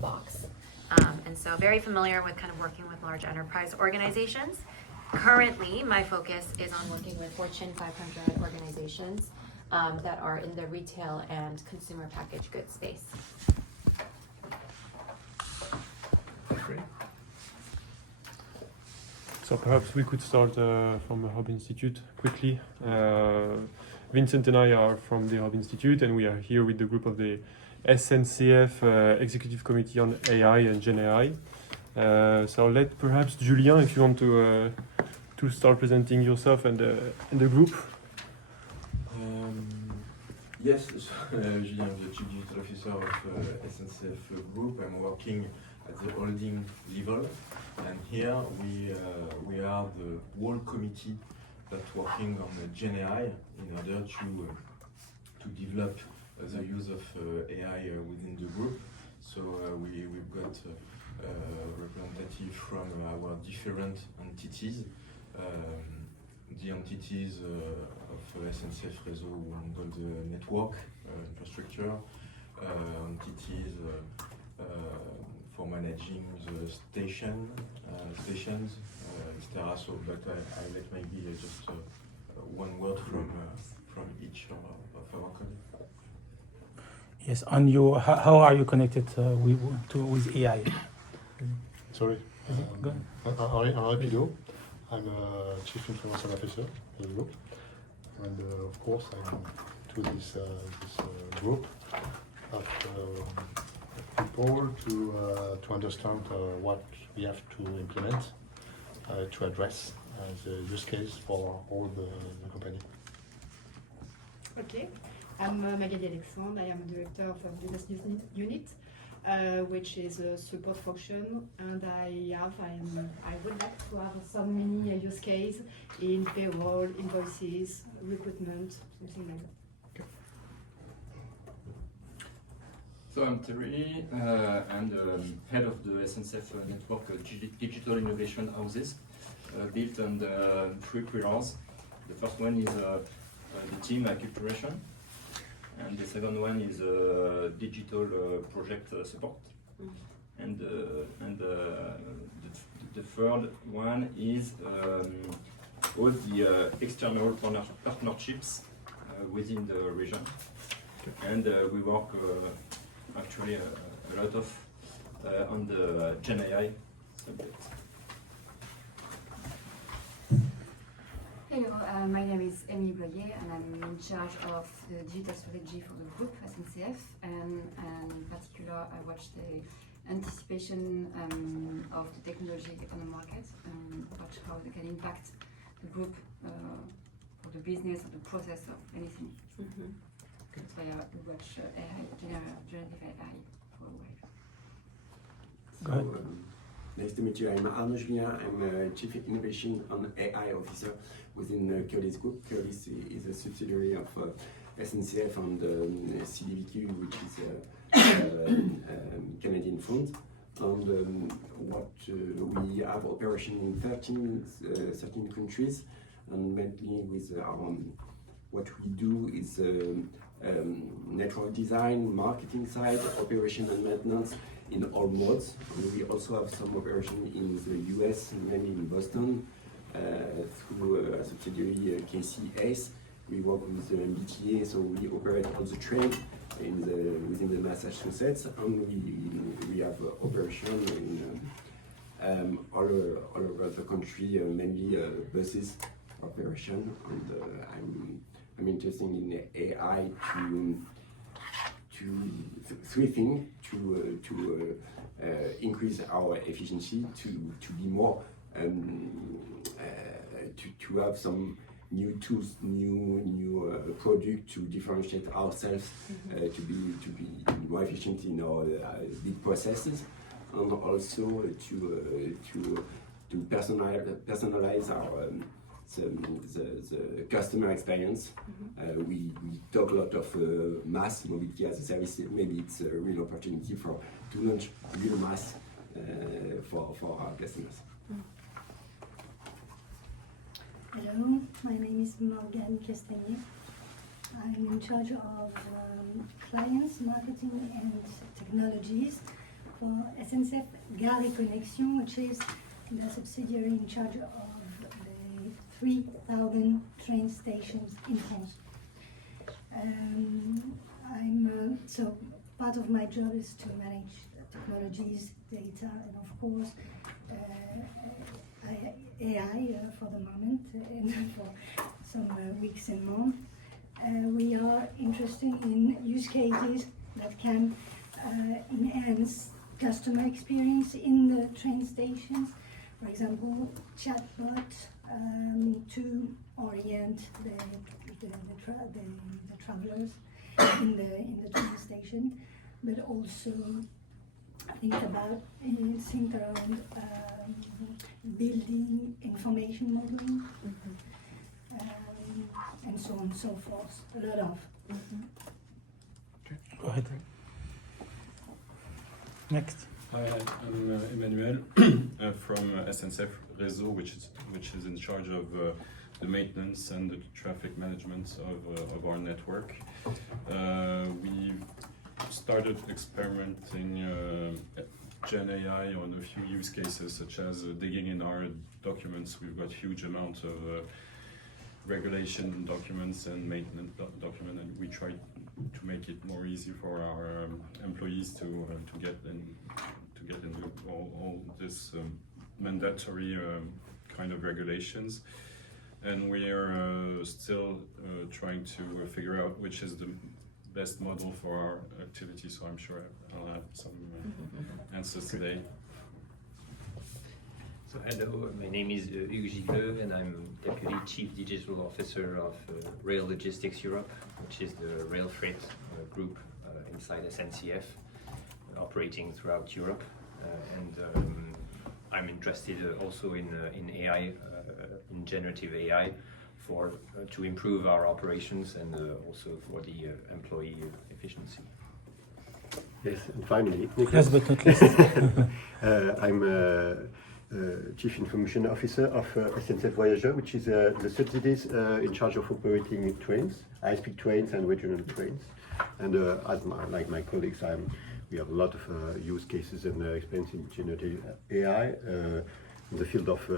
box. And so very familiar with kind of working with large enterprise organizations. Currently, my focus is on working with Fortune 500 organizations that are in the retail and consumer packaged goods space. Great. So perhaps we could start from the HUB Institute quickly. Vincent and I are from the HUB Institute, and we are here with the group of the SNCF Executive Committee on AI and Gen AI. So I'll let perhaps Julien, if you want to start presenting yourself and the group. Yes, Julien, I'm the Chief Digital Officer of SNCF Group. I'm working at the holding level, and here we are the whole committee that's working on Gen AI in order to develop the use of AI within the group. So we've got representative from our different entities. The entities of SNCF Réseau called the network infrastructure, entities for managing the stations, etc. So, but I let maybe just one word from each of our colleagues. Yes, and how are you connected with AI? Sorry. Go ahead. I'm Rapido. I'm a Chief Information Officer in the group, and of course I'm to this group of people to understand what we have to implement to address the use case for all the company. Okay, I'm Magali Alexandre. I am Director of Business Unit, which is a support function, and I would like to have some mini use case in payroll, invoices, recruitment, something like that. So I'm Thierry, I'm the head of the SNCF network digital innovation houses, built on the 3 pillars. The first one is the team acculturation, and the second one is digital project support, and the third one is all the external partnerships within the region, and we work actually a lot of on the Gen AI subject. Hello, my name is Amy Bloyer, and I'm in charge of the digital strategy for the group SNCF, and in particular I watch the anticipation of the technology on the market and watch how they can impact the group for the business or the process of anything. Mm-hmm. That's why we watch AI, generative AI for a while. Go ahead. Nice to meet you. I'm Arnaud Julien. I'm Chief Innovation and AI Officer within Curlis Group. Curlis is a subsidiary of SNCF and CDVQ, which is a Canadian fund. And we have operation in 13 countries, and mainly with what we do is network design, marketing side, operation and maintenance in all modes. And we also have some operation in the US, mainly in Boston, through a subsidiary KCS. We work with the MBTA, so we operate all the train within the Massachusetts, and we have operation in all over the country, mainly buses operation. And I'm interested in AI to 3 things: to increase our efficiency, to be more, to have some new tools, new product to differentiate ourselves, to be more efficient in our big processes, and also to personalize our the customer experience. We talk a lot of mass mobility as a service. Maybe it's a real opportunity to launch real mass for our customers. Hello, my name is Morgane Castagnier. I'm in charge of clients, marketing and technologies for SNCF Gare Connexion, which is the subsidiary in charge of the 3,000 train stations in France. So part of my job is to manage technologies, data, and of course AI for the moment and for some weeks and months. We are interested in use cases that can enhance customer experience in the train stations. For example, chatbot to orient the travelers in the train station, but also think around building information modeling, and so on and so forth. A lot of. Go ahead. Next. Hi, I'm Emmanuel from SNCF Réseau, which is in charge of the maintenance and the traffic management of our network. We started experimenting Gen AI on a few use cases, such as digging in our documents. We've got huge amounts of regulation documents and maintenance documents, and we try to make it more easy for our employees to get into all this mandatory kind of regulations. And we are still trying to figure out which is the best model for our activity, so I'm sure I'll have some answers today. So hello, my name is Hugues Gilleux, and I'm Deputy Chief Digital Officer of Rail Logistics Europe, which is the rail freight group inside SNCF, operating throughout Europe. I'm interested also in AI, in generative AI, to improve our operations and also for the employee efficiency. Yes, and finally, Last but not least. I'm Chief Information Officer of SNCF Voyages, which is the subsidies in charge of operating trains, high-speed trains and regional trains. And like my colleagues, we have a lot of use cases and experience in generative AI in the field of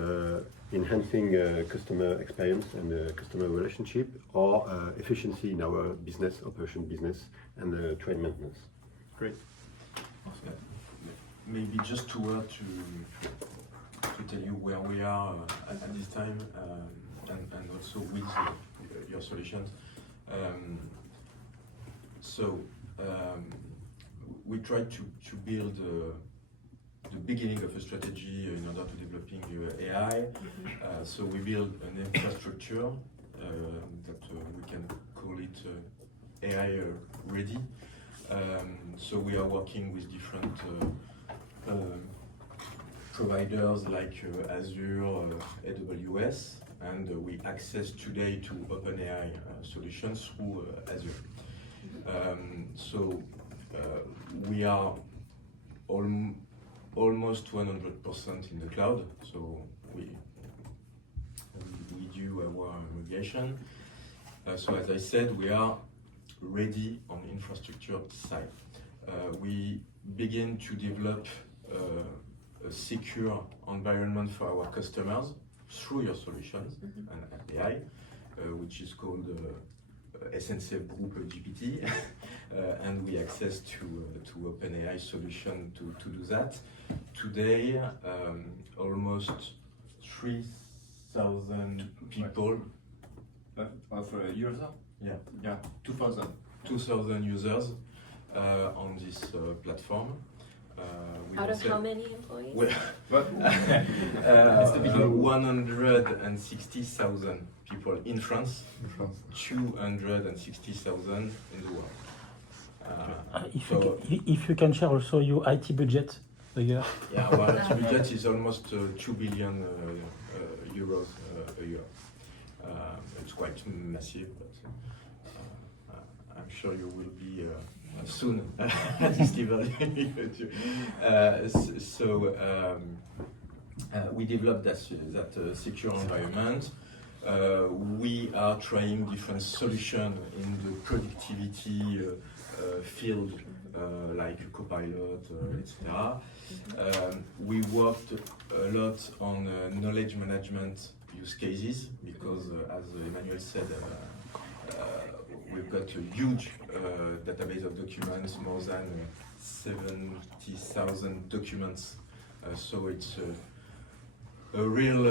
enhancing customer experience and customer relationship, or efficiency in our business, operation business, and train maintenance. Great. Maybe just to tell you where we are at this time, and also with your solutions. We tried to build the beginning of a strategy in order to developing AI. So we build an infrastructure that we can call it AI ready. So we are working with different providers like Azure, AWS, and we access today to OpenAI solutions through Azure. We are almost 100% in the cloud, so we do our migration. So as I said, we are ready on infrastructure side. We begin to develop a secure environment for our customers through your solutions and AI, which is called SNCF Group GPT, and we access to OpenAI solution to do that. Today, almost 3,000 people Of users? Yeah, 2,000. 2,000 users on this platform. Out of how many employees? 160,000 people in France, 260,000 in the world. If you can share also your IT budget a year. Yeah, our IT budget is almost 2 billion euros a year. It's quite massive, but I'm sure you will be soon at this level. We developed that secure environment. We are trying different solutions in the productivity field like Copilot, etc. We worked a lot on knowledge management use cases because, as Emmanuel said, we've got a huge database of documents, more than 70,000 documents. So it's a real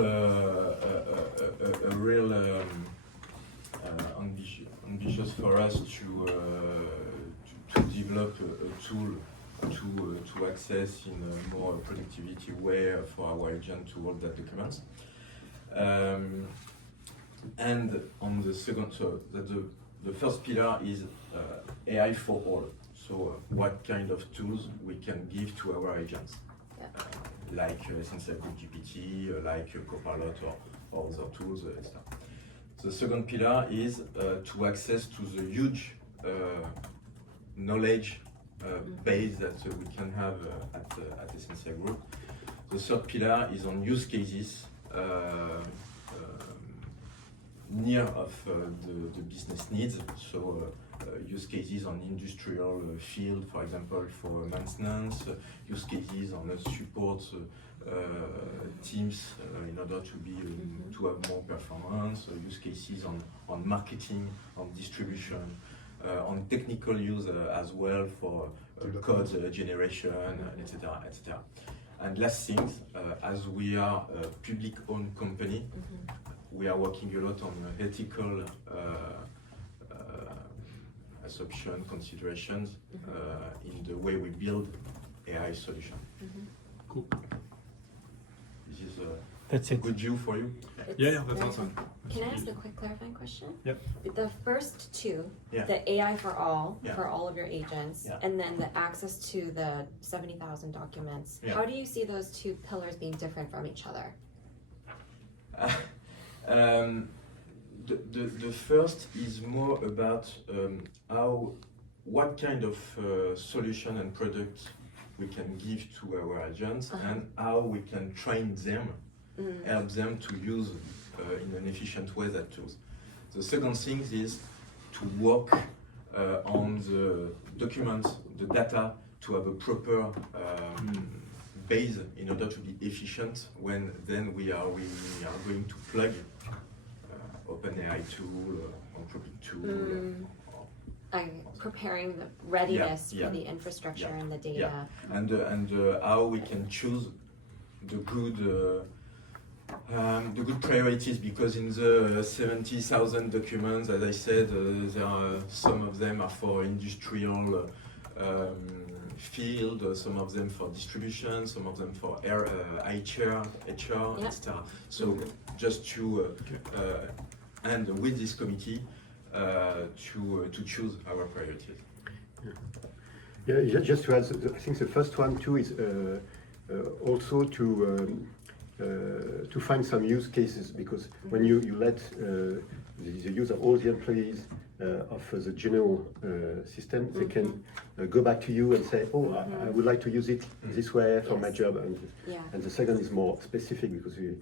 ambitious for us to develop a tool to access in a more productivity way for our agent to all that documents. And on the second, so the first pillar is AI for all. So what kind of tools we can give to our agents, like SNCF GPT, like Copilot or other tools, etc. The second pillar is to access to the huge knowledge base that we can have at SNCF Group. The third pillar is on use cases near of the business needs. So use cases on industrial field, for example, for maintenance, use cases on support teams in order to be to have more performance, use cases on marketing, on distribution, on technical use as well for code generation, etc., etc. And last thing, as we are a public-owned company, we are working a lot on ethical assumption considerations in the way we build AI solution. Cool. This is That's a it. good view for you. Yeah, that's awesome. Can I ask a quick clarifying question? Yep. The first two, Yeah. the AI for all, Yeah. for all of your agents, Yeah. and then the access to the 70,000 documents, Yeah. how do you see those two pillars being different from each other? The first is more about what kind of solution and product we can give to our agents and how we can train them, help them to use in an efficient way that tools. The second thing is to work on the documents, the data, to have a proper base in order to be efficient when then we are going to plug OpenAI tool, Anthropic tool. Preparing the readiness Yeah, for the infrastructure and the data. Yeah, and how we can choose the good priorities, because in the 70,000 documents, as I said, there are some of them are for industrial field, some of them for distribution, some of them for HR, etc. So just to and with this committee to choose our priorities. Yeah, just to add, I think the first one too is also to find some use cases, because when you let the use of all the employees of the general system, they can go back to you and say, oh, I would like to use it this way for my job. And the second is more specific, because you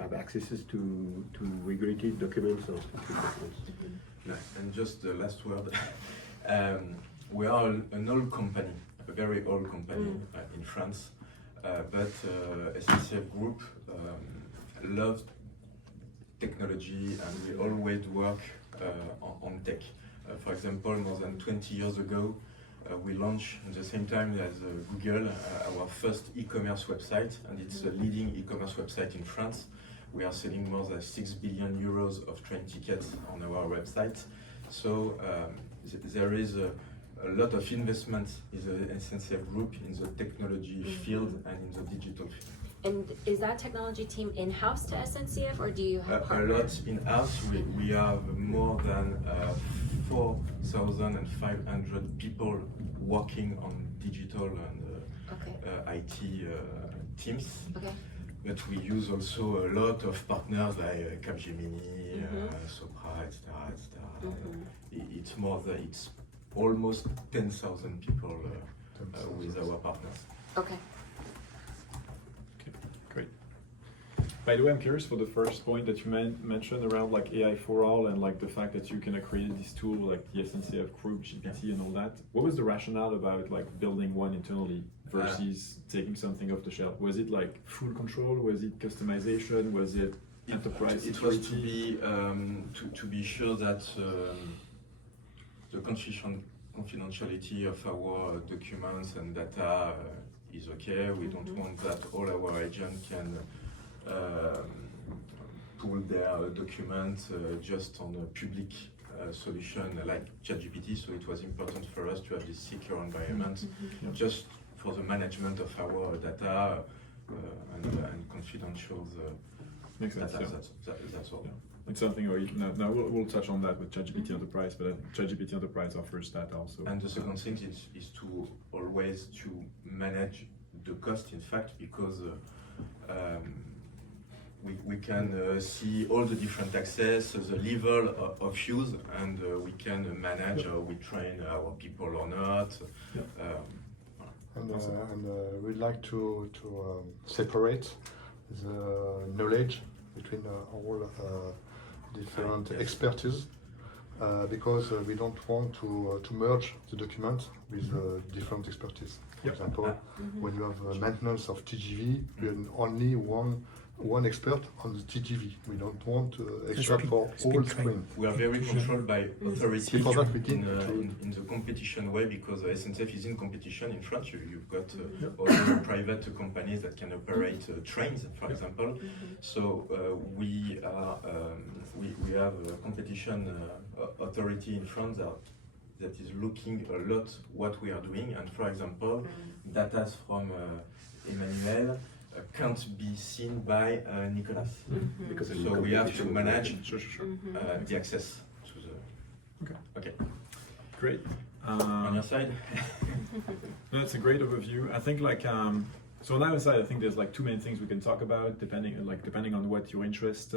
have accesses to regulated documents or specific documents. And just the last word, we are an old company, a very old company in France, but SNCF Group loves technology, and we always work on tech. For example, more than 20 years ago, we launched at the same time as Google our first e-commerce website, and it's a leading e-commerce website in France. We are selling more than 6 billion euros of train tickets on our website. So there is a lot of investment in the SNCF Group in the technology field and in the digital field. And is that technology team in-house to SNCF, or do you have A partners? lot in-house. We have more than 4,500 people working on digital and IT teams. Okay. But we use also a lot of partners like Capgemini, Sopra, etc. It's more than it's almost 10,000 people with our partners. Okay. Great. By the way, I'm curious for the first point that you mentioned around like AI for all and like the fact that you can create this tool like the SNCF group GPT and all that. What was the rationale about like building one internally versus taking something off the shelf? Was it like full control? Was it customization? Was it enterprise it security? was to be sure that the confidentiality of our documents and data is okay. We don't want that all our agents can pull their documents just on a public solution like ChatGPT. So it was important for us to have this secure environment just for the management of our data and confidential Makes sense, data. yeah. That's all. Yeah. It's something now we'll touch on that with ChatGPT Enterprise, but ChatGPT Enterprise offers that also. And the second thing is to always to manage the cost, in fact, because we can see all the different access, the level of use, and we can manage how we train our people or not. We'd like to separate the knowledge between all different expertise because we don't want to merge the document with different expertise. For example, when you have maintenance of TGV, we have only one expert on the TGV. We don't want expert for all screen. We are very controlled by authority in the competition way because SNCF is in competition in France. You've got other private companies that can operate trains, for example. So we have a competition authority in France that is looking a lot what we are doing. And for example, data from Emmanuel can't be seen by Nicolas because so we have to manage the access to the. Okay. Great. On your side. No, that's a great overview. I think like so on our side, I think there's like two main things we can talk about depending on what your interest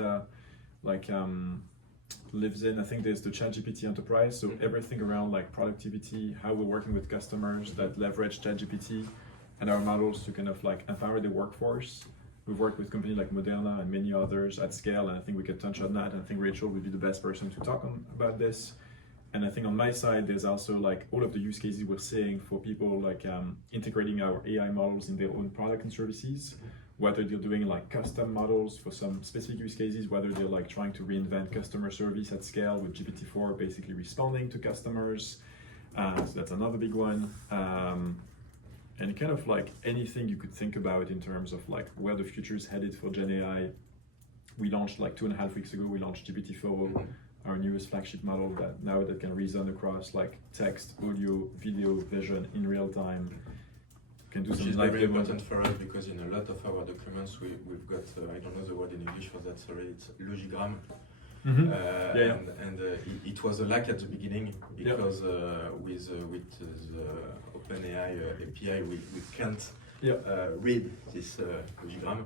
lives in. I think there's the ChatGPT Enterprise, so everything around like productivity, how we're working with customers that leverage ChatGPT and our models to kind of like empower the workforce. We've worked with companies like Moderna and many others at scale, and I think we can touch on that. And I think Rachel would be the best person to talk about this. And I think on my side, there's also like all of the use cases we're seeing for people like integrating our AI models in their own product and services, whether they're doing like custom models for some specific use cases, whether they're like trying to reinvent customer service at scale with GPT-4, basically responding to customers. So that's another big one. And kind of like anything you could think about in terms of like where the future is headed for Gen AI. We launched like 2.5 weeks ago, we launched GPT-4, our newest flagship model that can reason across like text, audio, video, vision in real time. Can do Which some is live very demo. important for us because in a lot of our documents we've got, I don't know the word in English for that, sorry, it's logigram. And it was a lack at the beginning because with the OpenAI API we can't read this logigram,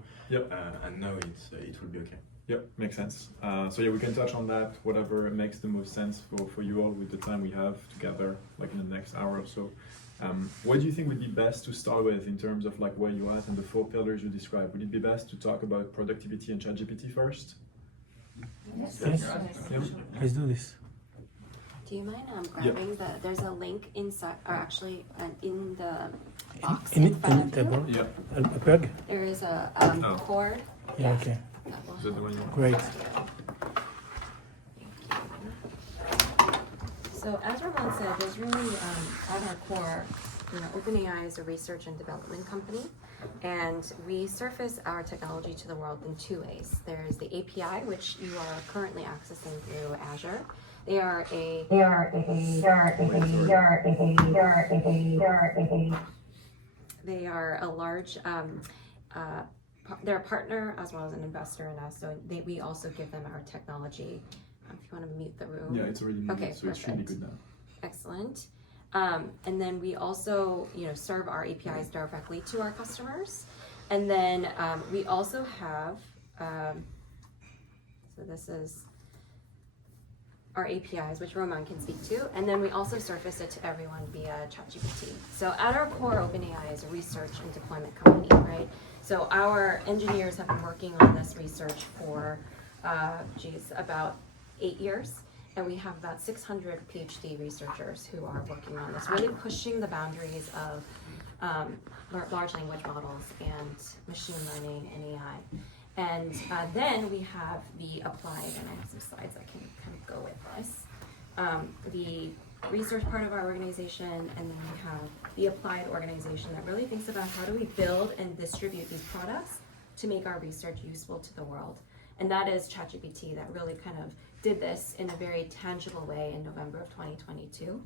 and now it will be okay. Yep, makes sense. So yeah, we can touch on that, whatever makes the most sense for you all with the time we have together, like in the next hour or so. What do you think would be best to start with in terms of like where you're at and the 4 pillars you described? Would it be best to talk about productivity and ChatGPT first? Yes. Yep. Let's do this. Do you mind grabbing there's a link inside, or actually in the box In front of the you. board? Yeah. A plug? There is a cord. Yeah, okay. that will Is that the one you want? Great. So as Ramon said, there's really at our core, OpenAI is a research and development company, and we surface our technology to the world in 2 ways. There's the API, which you are currently accessing through Azure. They are a large, they're a partner as well as an investor in us, so we also give them our technology. If you want to mute the room. Yeah, it's already muted, okay, so it's really good now. Excellent. And then we also, serve our APIs directly to our customers. And then we also have, so this is our APIs, which Roman can speak to, and then we also surface it to everyone via ChatGPT. So at our core, OpenAI is a research and deployment company, right? So our engineers have been working on this research for, about 8 years. And we have about 600 PhD researchers who are working on this, really pushing the boundaries of large language models and machine learning and AI. And then we have the applied, and I have some slides that can kind of go with this. The research part of our organization, and then we have the applied organization that really thinks about how do we build and distribute these products to make our research useful to the world. And that is ChatGPT that really kind of did this in a very tangible way in November of 2022.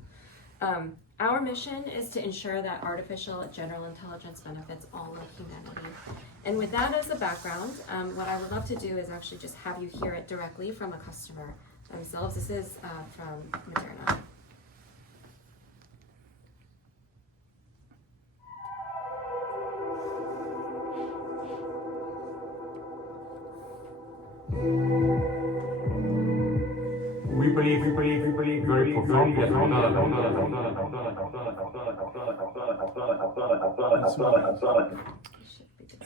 Our mission is to ensure that artificial general intelligence benefits all of humanity. And with that as a background, what I would love to do is actually just have you hear it directly from a customer themselves. This is from Moderna. We believe very profoundly.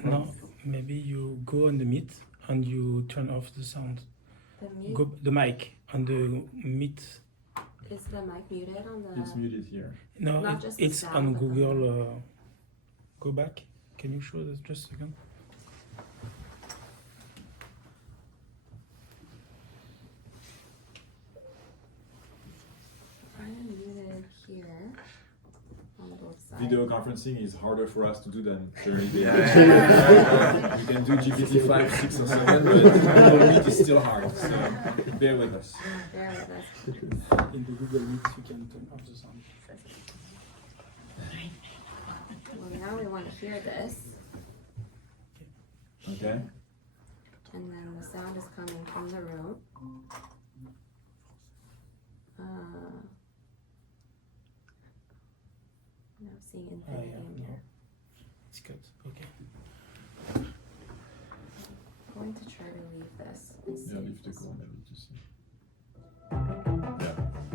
No, maybe you go on the Meet and you turn off the sound. The mic on the Meet. Is the mic muted on the? It's muted here. No, it's on Google. Go back. Can you show this just a second? Here on both sides. Video conferencing is harder for us to do than during the day. We can do GPT 5, 6, or 7, but Google Meet is still hard, so bear with us. Bear with us. In the Google Meet, you can turn off the sound. Well, now we want to hear this. Okay. And then the sound is coming from the room. Now seeing infinity in here. It's good. Okay. I'm going to try to leave this. And see Yeah, if leave the this call maybe to see.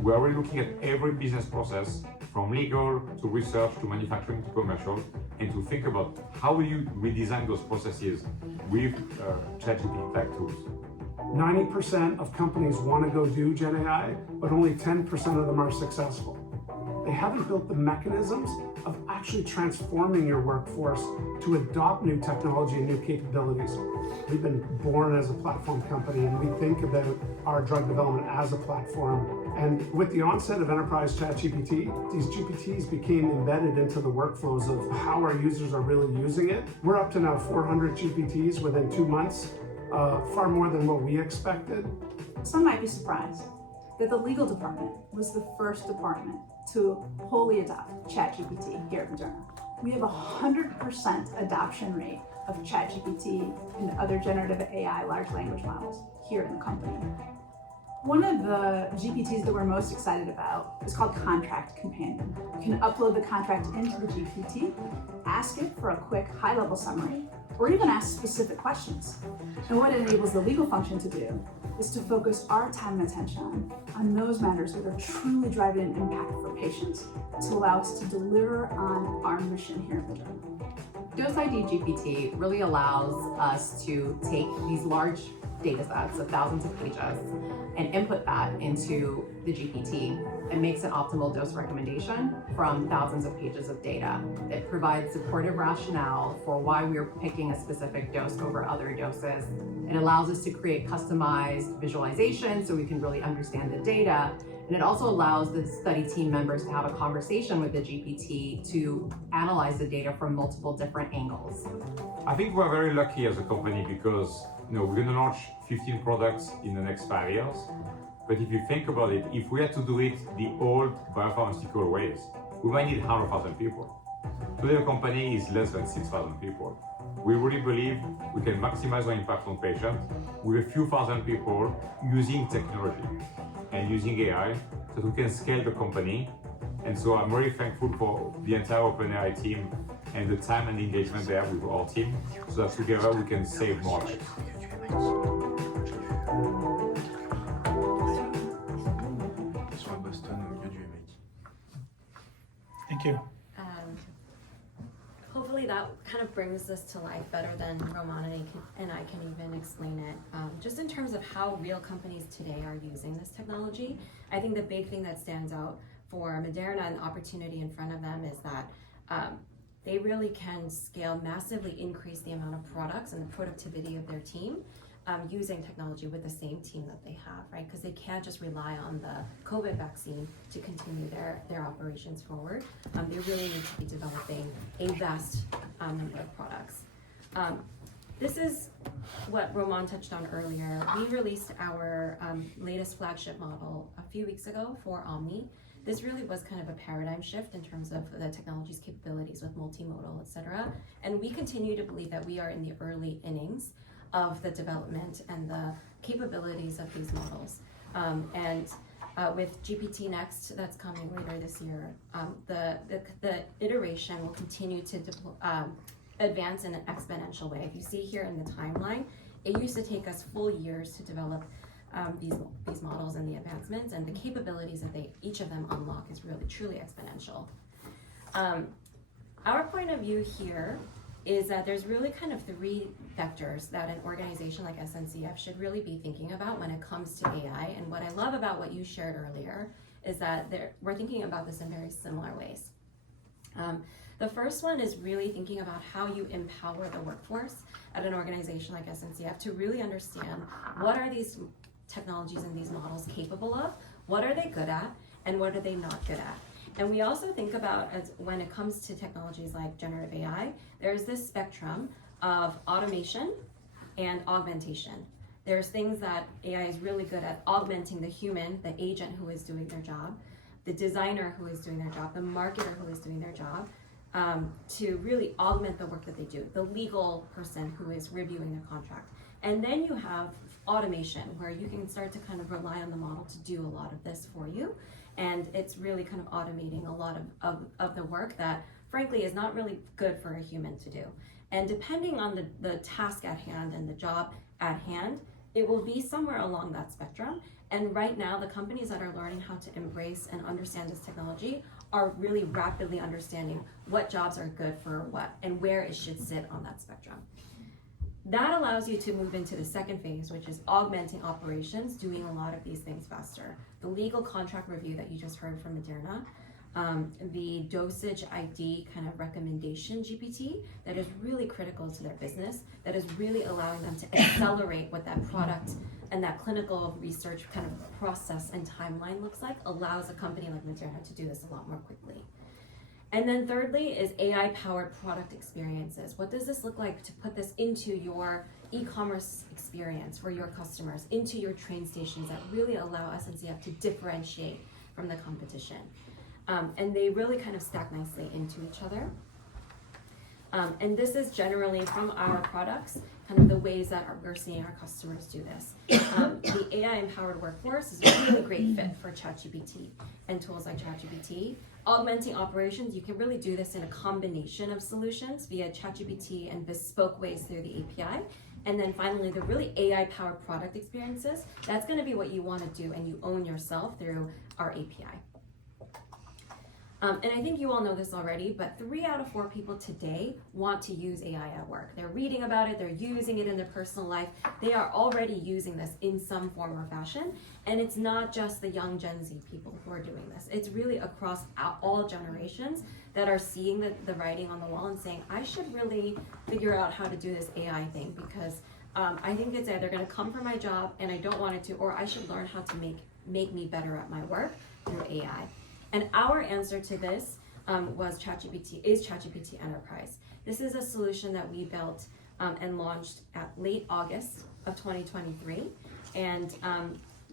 We are really looking at every business process, from legal to research to manufacturing to commercial, and to think about how will you redesign those processes with ChatGPT-type tools. 90% of companies want to go do Gen AI, but only 10% of them are successful. They haven't built the mechanisms of actually transforming your workforce to adopt new technology and new capabilities. We've been born as a platform company, and we think about our drug development as a platform. And with the onset of enterprise ChatGPT, these GPTs became embedded into the workflows of how our users are really using it. We're up to now 400 GPTs within 2 months, far more than what we expected. Some might be surprised that the legal department was the first department to wholly adopt ChatGPT here at Moderna. We have a 100% adoption rate of ChatGPT and other generative AI large language models here in the company. One of the GPTs that we're most excited about is called Contract Companion. You can upload the contract into the GPT, ask it for a quick high-level summary, or even ask specific questions. And what it enables the legal function to do is to focus our time and attention on those matters that are truly driving an impact for patients to allow us to deliver on our mission here at Moderna. DoseID GPT really allows us to take these large data sets of thousands of pages and input that into the GPT and makes an optimal dose recommendation from thousands of pages of data. It provides supportive rationale for why we're picking a specific dose over other doses. It allows us to create customized visualizations so we can really understand the data. And it also allows the study team members to have a conversation with the GPT to analyze the data from multiple different angles. I think we're very lucky as a company because we're going to launch 15 products in the next 5 years. But if you think about it, if we had to do it the old biopharmaceutical ways, we might need 100,000 people. Today, the company is less than 6,000 people. We really believe we can maximize our impact on patients with a few thousand people using technology and using AI so that we can scale the company. And so I'm really thankful for the entire OpenAI team and the time and engagement they have with our team so that together we can save more lives. hopefully that kind of brings this to life better than Roman and I can even explain it. Just in terms of how real companies today are using this technology, I think the big thing that stands out for Moderna and the opportunity in front of them is that they really can scale, massively increase the amount of products and the productivity of their team using technology with the same team that they have, right? Because they can't just rely on the COVID vaccine to continue their operations forward. They really need to be developing a vast number of products. This is what Roman touched on earlier. We released our latest flagship model a few weeks ago for Omni. This really was kind of a paradigm shift in terms of the technology's capabilities with multimodal, et cetera. And we continue to believe that we are in the early innings of the development and the capabilities of these models. With GPT Next that's coming later this year, the iteration will continue to advance in an exponential way. If you see here in the timeline, it used to take us full years to develop these models and the advancements, and the capabilities that each of them unlock is really truly exponential. Our point of view here is that there's really kind of three vectors that an organization like SNCF should really be thinking about when it comes to AI. And what I love about what you shared earlier is that we're thinking about this in very similar ways. The first one is really thinking about how you empower the workforce at an organization like SNCF to really understand what are these technologies and these models capable of, what are they good at, and what are they not good at. And we also think about, as when it comes to technologies like generative AI, there's this spectrum of automation and augmentation. There's things that AI is really good at augmenting the human, the agent who is doing their job, the designer who is doing their job, the marketer who is doing their job, to really augment the work that they do, the legal person who is reviewing their contract. And then you have automation, where you can start to kind of rely on the model to do a lot of this for you. And it's really kind of automating a lot of the work that, frankly, is not really good for a human to do. And depending on the task at hand and the job at hand, it will be somewhere along that spectrum. And right now, the companies that are learning how to embrace and understand this technology are really rapidly understanding what jobs are good for what and where it should sit on that spectrum. That allows you to move into the second phase, which is augmenting operations, doing a lot of these things faster. The legal contract review that you just heard from Moderna, the dosage ID kind of recommendation GPT that is really critical to their business, that is really allowing them to accelerate what that product and that clinical research kind of process and timeline looks like, allows a company like Moderna to do this a lot more quickly. And then thirdly is AI-powered product experiences. What does this look like to put this into your e-commerce experience for your customers, into your train stations that really allow SNCF to differentiate from the competition? And they really kind of stack nicely into each other. And this is generally from our products, kind of the ways that we're seeing our customers do this. The AI-empowered workforce is a really great fit for ChatGPT and tools like ChatGPT. Augmenting operations, you can really do this in a combination of solutions via ChatGPT and bespoke ways through the API. And then finally, the really AI-powered product experiences, that's going to be what you want to do and you own yourself through our API. And I think you all know this already, but 3 out of 4 people today want to use AI at work. They're reading about it, they're using it in their personal life. They are already using this in some form or fashion. And it's not just the young Gen Z people who are doing this. It's really across all generations that are seeing the writing on the wall and saying, I should really figure out how to do this AI thing, because I think it's either going to come from my job and I don't want it to, or I should learn how to make me better at my work through AI. And our answer to this is ChatGPT Enterprise. This is a solution that we built and launched at late August of 2023. And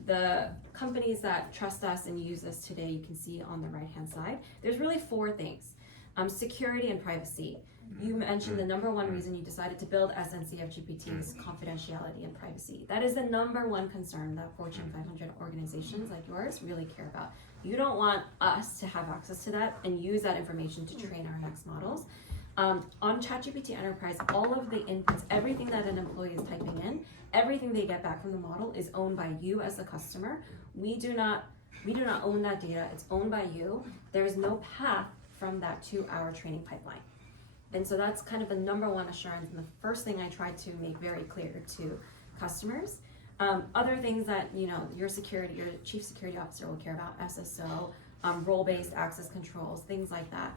the companies that trust us and use this today, you can see on the right-hand side, there's really 4 things. Security and privacy. You mentioned the number 1 reason you decided to build SNCF GPT is confidentiality and privacy. That is the number 1 concern that Fortune 500 organizations like yours really care about. You don't want us to have access to that and use that information to train our next models. On ChatGPT Enterprise, all of the inputs, everything that an employee is typing in, everything they get back from the model is owned by you as a customer. We do not own that data. It's owned by you. There is no path from that to our training pipeline. And so that's kind of the number one assurance and the first thing I try to make very clear to customers. Other things that, you know, your chief security officer will care about, SSO, role-based access controls, things like that.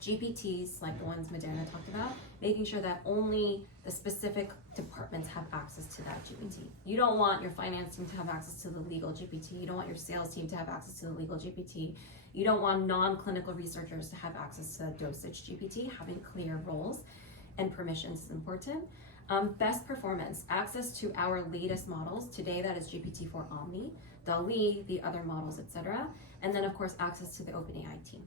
GPTs, like the ones Moderna talked about, making sure that only the specific departments have access to that GPT. You don't want your finance team to have access to the legal GPT. You don't want your sales team to have access to the legal GPT. You don't want non-clinical researchers to have access to dosage GPT. Having clear roles and permissions is important. Best performance, access to our latest models. Today that is GPT-4 Omni, DALL-E, the other models, etc. And then of course access to the OpenAI team.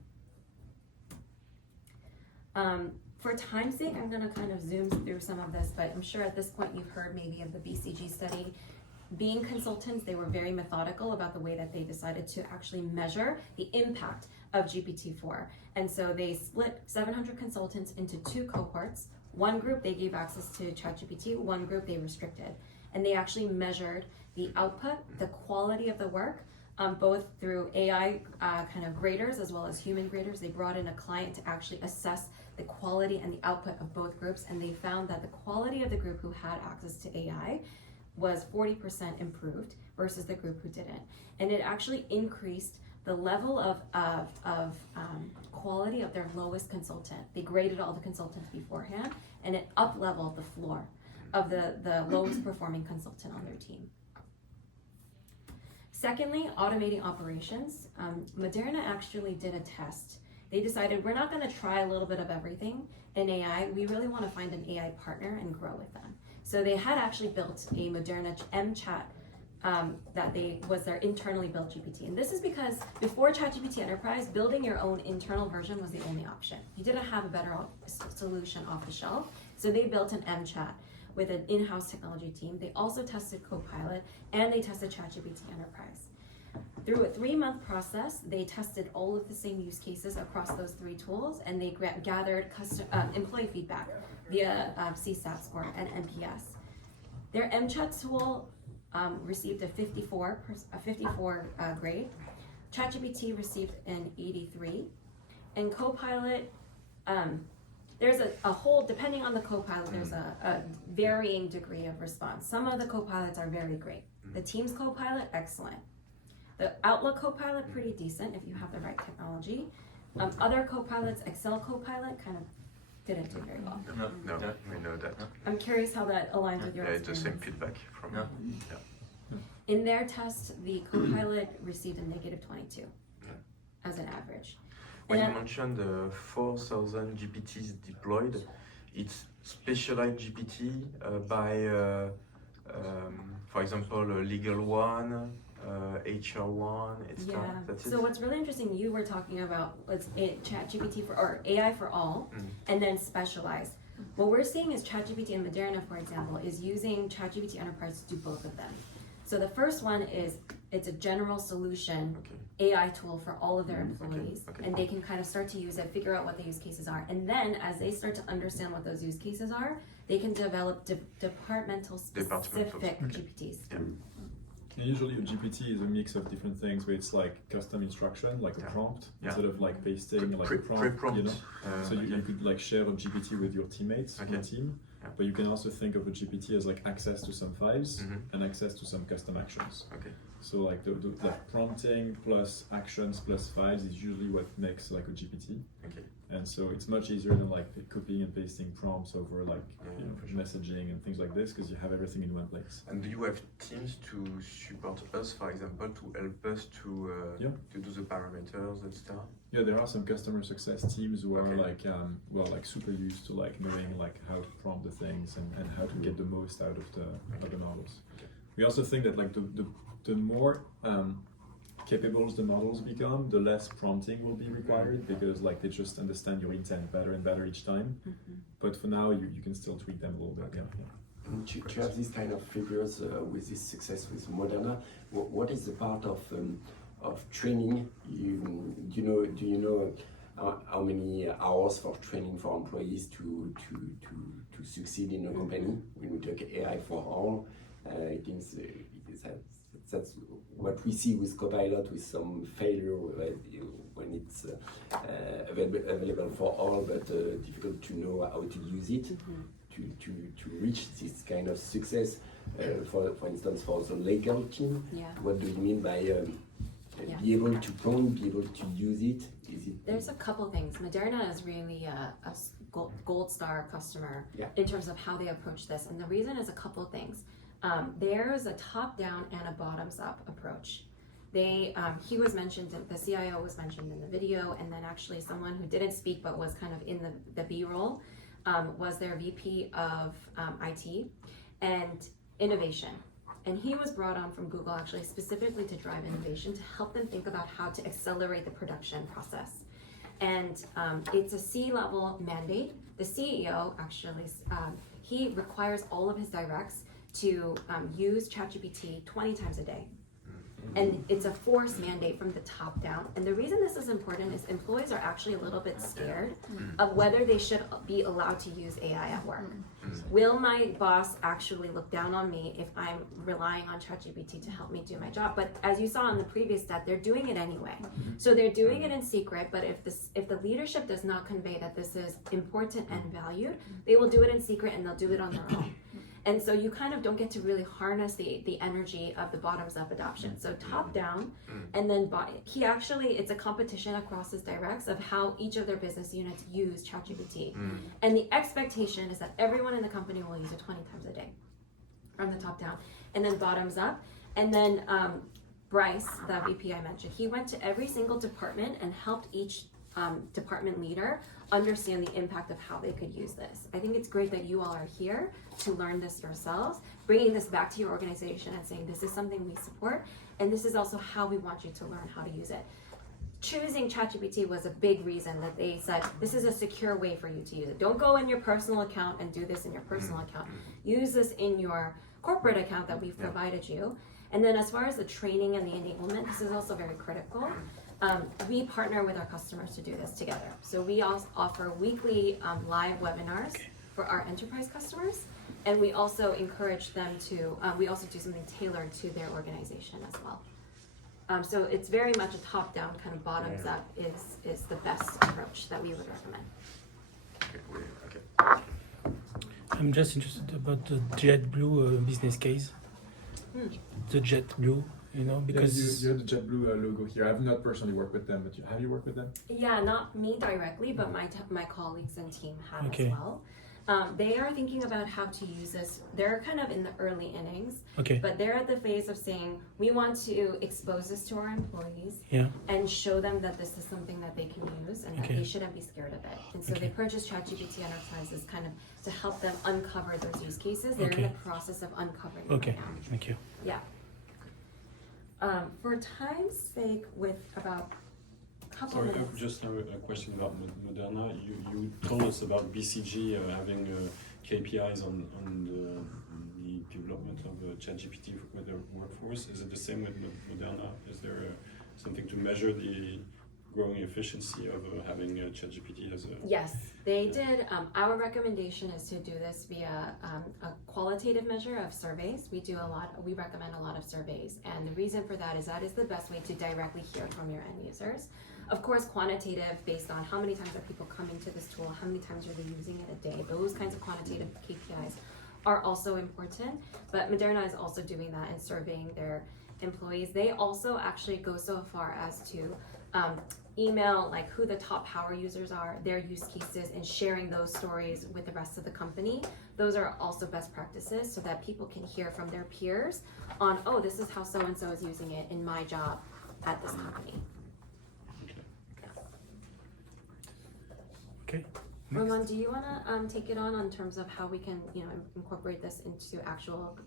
For time's sake, I'm going to kind of zoom through some of this, but I'm sure at this point you've heard maybe of the BCG study. Being consultants, they were very methodical about the way that they decided to actually measure the impact of GPT-4. And so they split 700 consultants into two cohorts. One group they gave access to ChatGPT, one group they restricted. And they actually measured the output, the quality of the work, both through AI kind of graders as well as human graders. They brought in a client to actually assess the quality and the output of both groups, and they found that the quality of the group who had access to AI was 40% improved versus the group who didn't. And it actually increased the level of quality of their lowest consultant. They graded all the consultants beforehand, and it up-leveled the floor of the lowest performing consultant on their team. Secondly, automating operations. Moderna actually did a test. They decided we're not going to try a little bit of everything in AI. We really want to find an AI partner and grow with them. So they had actually built a Moderna MChat was their internally built GPT. And this is because before ChatGPT Enterprise, building your own internal version was the only option. You didn't have a better solution off the shelf. So they built an MChat with an in-house technology team. They also tested Copilot and they tested ChatGPT Enterprise. Through a 3-month process, they tested all of the same use cases across those 3 tools, and they gathered employee feedback via CSAT score and NPS. Their MChat tool received a 54 grade. ChatGPT received an 83, and Copilot, there's a whole, depending on the Copilot, there's a varying degree of response. Some of the Copilots are very great. The Teams Copilot, excellent. The Outlook Copilot, pretty decent if you have the right technology. Other Copilots, Excel Copilot, kind of didn't do very well. No, we know that. I'm curious how that aligns with your It's experience. the same feedback from In their test, the Copilot received a -22 as an average. When you mentioned 4,000 GPTs deployed, it's specialized GPT by, for example, a legal one, HR one, etc. Yeah. That's So it? what's really interesting, you were talking about ChatGPT or AI for all, and then specialized. What we're seeing is ChatGPT and Moderna, for example, is using ChatGPT Enterprise to do both of them. So the first one is it's a general solution AI tool for all of their employees, and they can kind of start to use it, figure out what the use cases are, and then as they start to understand what those use cases are, they can develop departmental specific GPTs. And usually a GPT is a mix of different things where it's like custom instruction, like a prompt, instead of like pasting like a prompt, you know. So you could like share a GPT with your teammates on the team, but you can also think of a GPT as like access to some files and access to some custom actions. So like the prompting plus actions plus files is usually what makes like a GPT. And so it's much easier than like copying and pasting prompts over like messaging and things like this, because you have everything in one place. And do you have teams to support us, for example, to help us to do the parameters, etc.? Yeah, there are some customer success teams who are like like super used to like knowing like how to prompt the things and how to get the most out of the models. We also think that like the more capable the models become, the less prompting will be required, because like they just understand your intent better and better each time. But for now, you can still tweak them a little bit. And to have this kind of figures with this success with Moderna, what is the part of training? Do you know how many hours for training for employees to succeed in a company? When we talk AI for all, I think that's what we see with Copilot, with some failure when it's available for all, but difficult to know how to use it to reach this kind of success. For instance, for the legal team, what do you mean by be able to prompt, be able to use it? There's a couple things. Moderna is really a gold star customer in terms of how they approach this, and the reason is a couple things. There's a top-down and a bottoms-up approach. He was mentioned, the CIO was mentioned in the video, and then actually someone who didn't speak but was kind of in the B-roll was their VP of IT and innovation. And he was brought on from Google actually specifically to drive innovation, to help them think about how to accelerate the production process. And it's a C-level mandate. The CEO actually, he requires all of his directs to use ChatGPT 20 times a day. And it's a forced mandate from the top down. And the reason this is important is employees are actually a little bit scared of whether they should be allowed to use AI at work. Will my boss actually look down on me if I'm relying on ChatGPT to help me do my job? But as you saw in the previous step, they're doing it anyway. So they're doing it in secret, but if the leadership does not convey that this is important and valued, they will do it in secret and they'll do it on their own. And so you kind of don't get to really harness the energy of the bottoms-up adoption. So top-down, and then it's a competition across his directs of how each of their business units use ChatGPT. And the expectation is that everyone in the company will use it 20 times a day, from the top down. And then bottoms up. And then Bryce, the VP I mentioned, he went to every single department and helped each department leader understand the impact of how they could use this. I think it's great that you all are here to learn this yourselves, bringing this back to your organization and saying this is something we support, and this is also how we want you to learn how to use it. Choosing ChatGPT was a big reason that they said this is a secure way for you to use it. Don't go in your personal account and do this in your personal account. Use this in your corporate account that we've provided you. And then as far as the training and the enablement, this is also very critical. We partner with our customers to do this together. So we also offer weekly live webinars for our enterprise customers, and we also encourage them to, we also do something tailored to their organization as well. So it's very much a top-down, kind of bottoms-up is the best approach that we would recommend. I'm just interested about the JetBlue business case. The JetBlue, because you have the JetBlue logo here. I've not personally worked with them, but have you worked with them? Yeah, not me directly, but my colleagues and team have as well. They are thinking about how to use this. They're kind of in the early innings, but they're at the phase of saying, we want to expose this to our employees and show them that this is something that they can use and that they shouldn't be scared of it. And so they purchased ChatGPT Enterprises kind of to help them uncover those use cases. They're in the process of uncovering them right now. Thank you. Yeah. For time's sake, with about a couple minutes. Just a question about Moderna. You told us about BCG having KPIs on the development of ChatGPT with their workforce. Is it the same with Moderna? Is there something to measure the growing efficiency of having ChatGPT as a... Yes, they did. Our recommendation is to do this via a qualitative measure of surveys. We recommend a lot of surveys. And the reason for that is the best way to directly hear from your end users. Of course, quantitative based on how many times are people coming to this tool, how many times are they using it a day. Those kinds of quantitative KPIs are also important. But Moderna is also doing that and surveying their employees. They also actually go so far as to email like who the top power users are, their use cases, and sharing those stories with the rest of the company. Those are also best practices so that people can hear from their peers on, oh, this is how so-and-so is using it in my job at this company. Okay. Roman, do you want to take it on in terms of how we can, incorporate this into actual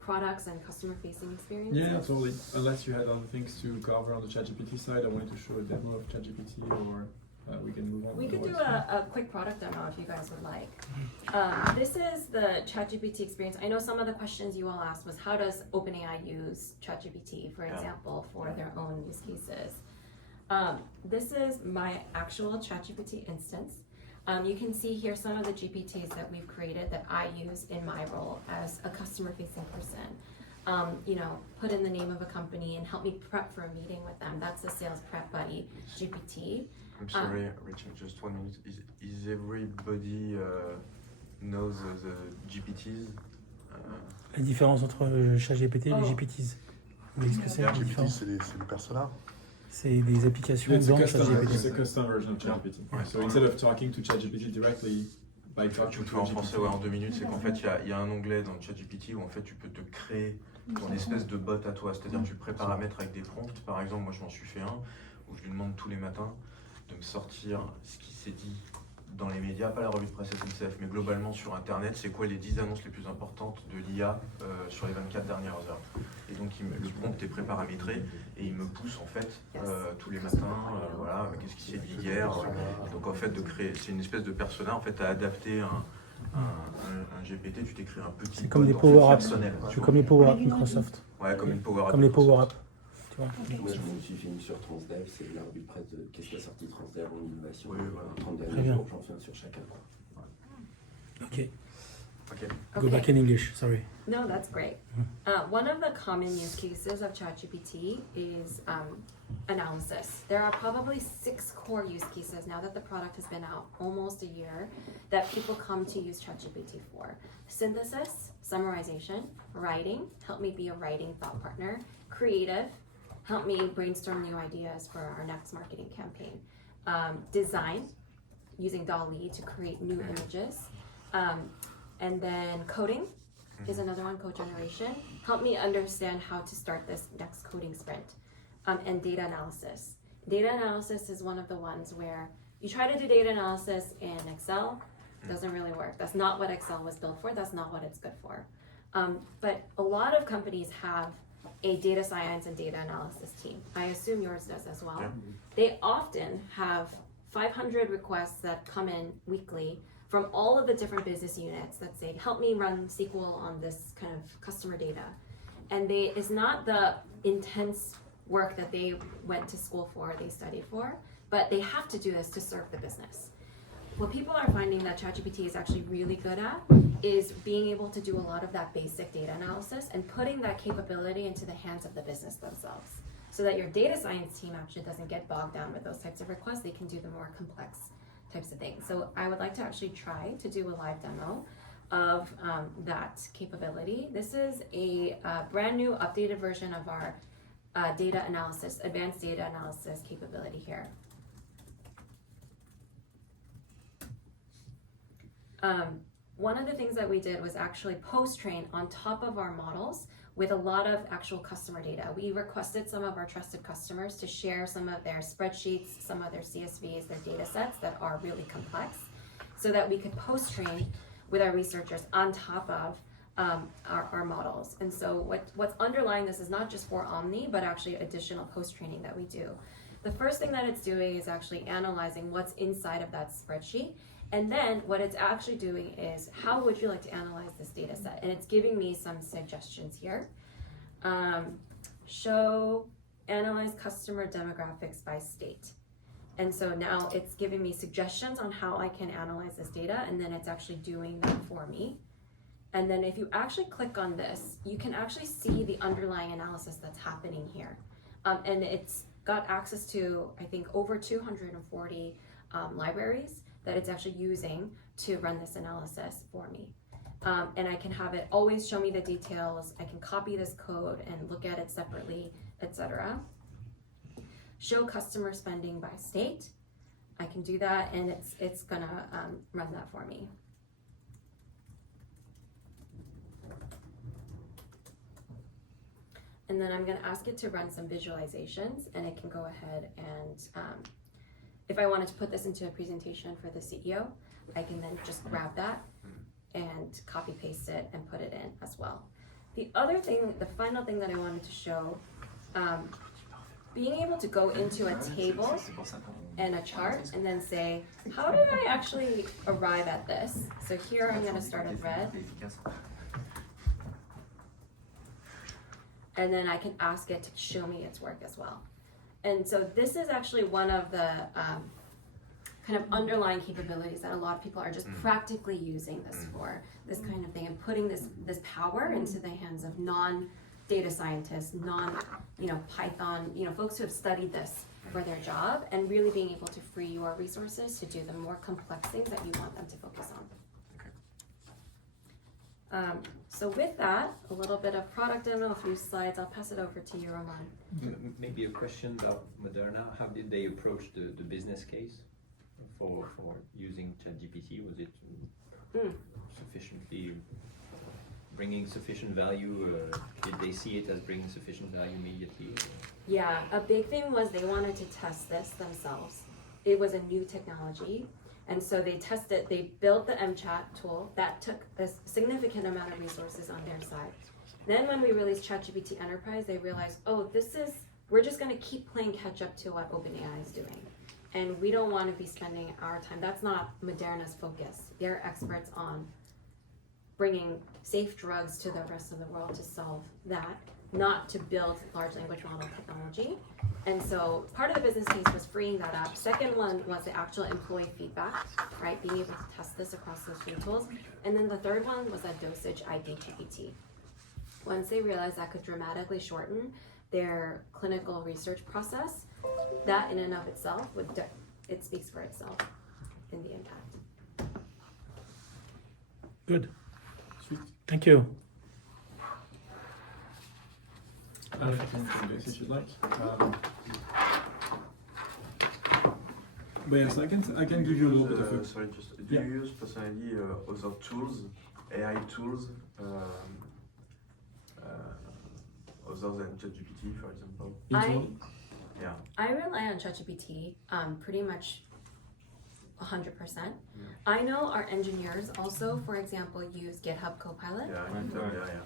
products and customer-facing experiences? Yeah, totally. Unless you had other things to cover on the ChatGPT side, I wanted to show a demo of ChatGPT, or we can move on. We could do a quick product demo if you guys would like. This is the ChatGPT experience. I know some of the questions you all asked was how does OpenAI use ChatGPT, for example, for their own use cases. This is my actual ChatGPT instance. You can see here some of the GPTs that we've created that I use in my role as a customer-facing person. you know, put in the name of a company and help me prep for a meeting with them. That's the sales prep buddy GPT. I'm sorry, Richard, just 1 minute. Is everybody knows the GPTs? La différence entre ChatGPT et les GPTs. Vous voyez ce que c'est la GPT, différence? c'est des personas. C'est des applications It's dans a custom ChatGPT. version of ChatGPT. So instead of talking to ChatGPT directly, by talking Tu le to fais en français GPT. en 2 minutes, c'est qu'en fait il y a un onglet dans ChatGPT où en fait tu peux te créer ton espèce de bot à toi, c'est-à-dire tu préparamètres avec des prompts. Par exemple, moi je m'en suis fait un où je lui demande tous les matins de me sortir ce qui s'est dit dans les médias, pas la revue de presse SNCF, mais globalement sur Internet, c'est quoi les 10 annonces les plus importantes de l'IA sur les 24 dernières heures. Et donc le prompt est préparamétré et il me pousse en fait tous les matins, voilà, qu'est-ce qui s'est dit hier. Donc en fait de créer, c'est une espèce de persona, en fait à adapter un GPT, tu t'écris un petit C'est comme des bot, en Power fait, Apps. personnel. C'est comme les Power Apps Microsoft. Ouais, comme une Power App. Comme les Power Apps. Tu vois. Moi, je me suis fait une sur Transdev, c'est la revue de presse de qu'est-ce qu'a sorti Transdev en innovation. Oui, voilà. 30 Très derniers bien. jours, j'en fais un sur chacun. Ok. Okay. Go back in English, sorry. No, that's great. One of the common use cases of ChatGPT is analysis. There are probably 6 core use cases now that the product has been out almost a year that people come to use ChatGPT for. Synthesis, summarization, writing, help me be a writing thought partner, creative, help me brainstorm new ideas for our next marketing campaign, design, using DALL-E to create new images, and then coding is another one, code generation. Help me understand how to start this next coding sprint. And data analysis. Data analysis is one of the ones where you try to do data analysis in Excel, doesn't really work. That's not what Excel was built for, that's not what it's good for. But a lot of companies have a data science and data analysis team. I assume yours does as well. Yeah. They often have 500 requests that come in weekly from all of the different business units that say, help me run SQL on this kind of customer data. And it's not the intense work that they went to school for, they studied for, but they have to do this to serve the business. What people are finding that ChatGPT is actually really good at is being able to do a lot of that basic data analysis and putting that capability into the hands of the business themselves. So that your data science team actually doesn't get bogged down with those types of requests, they can do the more complex types of things. So I would like to actually try to do a live demo of that capability. This is a brand new updated version of our data analysis, advanced data analysis capability here. One of the things that we did was actually post-train on top of our models with a lot of actual customer data. We requested some of our trusted customers to share some of their spreadsheets, some of their CSVs, their data sets that are really complex, so that we could post-train with our researchers on top of our models. And so what's underlying this is not just for Omni, but actually additional post-training that we do. The first thing that it's doing is actually analyzing what's inside of that spreadsheet. And then what it's actually doing is, how would you like to analyze this data set? And it's giving me some suggestions here. Analyze customer demographics by state. And so now it's giving me suggestions on how I can analyze this data, and then it's actually doing that for me. And then if you actually click on this, you can actually see the underlying analysis that's happening here. And it's got access to, I think, over 240 libraries that it's actually using to run this analysis for me. And I can have it always show me the details. I can copy this code and look at it separately, etc. Show customer spending by state. I can do that, and it's gonna run that for me. And then I'm gonna ask it to run some visualizations, and it can go ahead and if I wanted to put this into a presentation for the CEO, I can then just grab that and copy paste it and put it in as well. The other thing, the final thing that I wanted to show, being able to go into a table and a chart and then say, how did I actually arrive at this? So here I'm gonna start a thread. And then I can ask it to show me its work as well. And so this is actually one of the kind of underlying capabilities that a lot of people are just practically using this for, this kind of thing, and putting this power into the hands of data scientists, Python, folks who have studied this for their job, and really being able to free your resources to do the more complex things that you want them to focus on. So with that, a little bit of product demo, a few slides. I'll pass it over to you, Roman. Maybe a question about Moderna. How did they approach the business case for using ChatGPT? Was it sufficiently bringing sufficient value? Did they see it as bringing sufficient value immediately? Yeah, a big thing was they wanted to test this themselves. It was a new technology. And so they built the MChat tool that took a significant amount of resources on their side. Then when we released ChatGPT Enterprise, they realized, we're just gonna keep playing catch up to what OpenAI is doing. And we don't wanna be spending our time, that's not Moderna's focus. They're experts on bringing safe drugs to the rest of the world to solve that, not to build large language model technology. And so part of the business case was freeing that up. Second one was the actual employee feedback, right? Being able to test this across those three tools. And then the third one was a dosage ID GPT. Once they realized that could dramatically shorten their clinical research process, that in and of itself, it speaks for itself in the impact. Good. Sweet. Thank you. If you'd like. But yes, I can give you a little bit of a... Sorry, do you use personally other tools, AI tools, other than ChatGPT, for example? I rely on ChatGPT pretty much 100%. I know our engineers also, for example, use GitHub Copilot.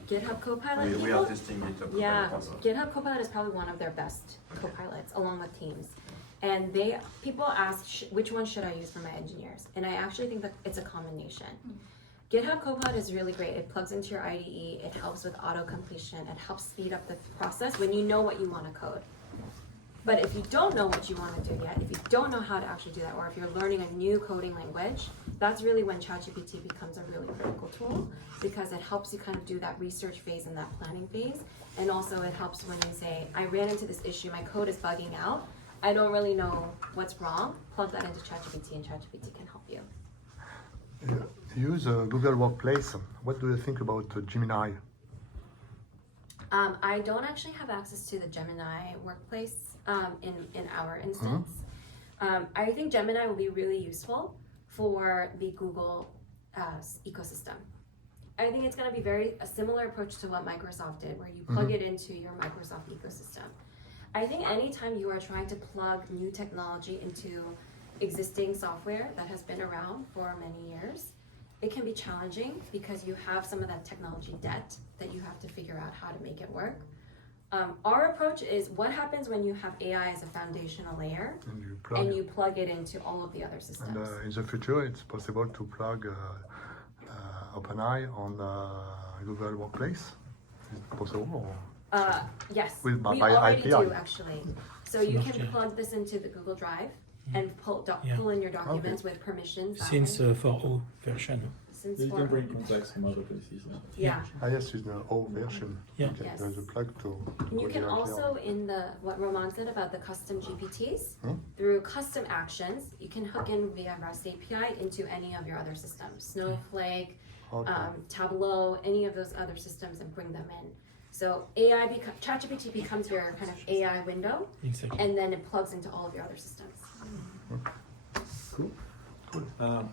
GitHub Copilot. We are testing GitHub Copilot. Yeah, GitHub Copilot is probably one of their best copilots, along with Teams. And people ask, which one should I use for my engineers? And I actually think that it's a combination. GitHub Copilot is really great. It plugs into your IDE. It helps with auto completion. It helps speed up the process when you know what you want to code. But if you don't know what you want to do yet, if you don't know how to actually do that, or if you're learning a new coding language, that's really when ChatGPT becomes a really critical tool, because it helps you kind of do that research phase and that planning phase. And also it helps when you say, I ran into this issue, my code is bugging out, I don't really know what's wrong, plug that into ChatGPT and ChatGPT can help you. You use Google Workplace. What do you think about Gemini? I don't actually have access to the Gemini workplace in our instance. I think Gemini will be really useful for the Google ecosystem. I think it's going to be a similar approach to what Microsoft did, where you plug it into your Microsoft ecosystem. I think anytime you are trying to plug new technology into existing software that has been around for many years, it can be challenging because you have some of that technology debt that you have to figure out how to make it work. Our approach is what happens when you have AI as a foundational layer and you plug it into all of the other systems. And in the future, it's possible to plug OpenAI on Google Workplace? Is it possible? Yes, we already API. do actually. So you can plug this into the Google Drive and pull in your documents with permissions. Since 4.0 version. You can bring contacts from other places. Yeah. Yes, in the old version. Yeah. There's a plug to And you can also, in what Roman said about the custom GPTs, through custom actions, you can hook in via REST API into any of your other systems. Snowflake, Tableau, any of those other systems, and bring them in. So ChatGPT becomes your kind of AI window, and then it plugs into all of your other systems. Cool.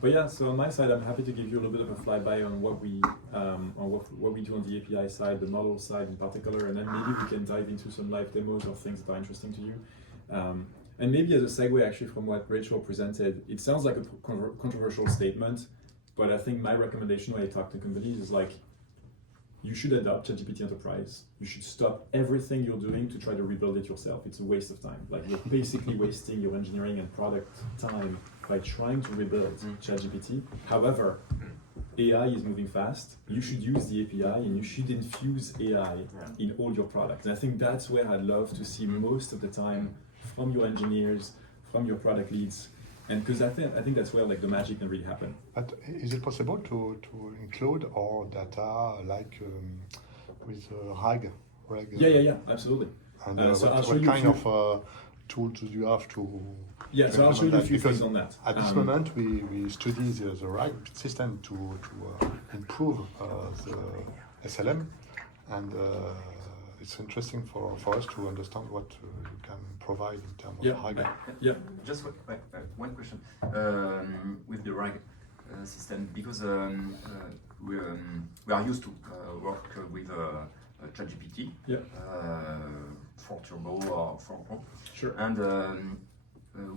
But yeah, so on my side, I'm happy to give you a little bit of a flyby on what we do on the API side, the model side in particular, and then maybe we can dive into some live demos or things that are interesting to you. And maybe as a segue actually from what Rachel presented, it sounds like a controversial statement, but I think my recommendation when I talk to companies is like, you should adopt ChatGPT Enterprise. You should stop everything you're doing to try to rebuild it yourself. It's a waste of time. Like, you're basically wasting your engineering and product time by trying to rebuild ChatGPT. However, AI is moving fast. You should use the API and you should infuse AI in all your products. And I think that's where I'd love to see most of the time from your engineers, from your product leads. And because I think that's where like the magic can really happen. But is it possible to include our data like with RAG Greg? Yeah, absolutely. And so I'll what show you kind a few- of tools do you have to? Yeah, so I'll show you a few Because things on that. At this moment, we study the right system to improve the SLM, and it's interesting for us to understand what you can provide in terms of RAG. Just one question with the RAG system, because we are used to work with ChatGPT for Turbo or for Pro. Sure. And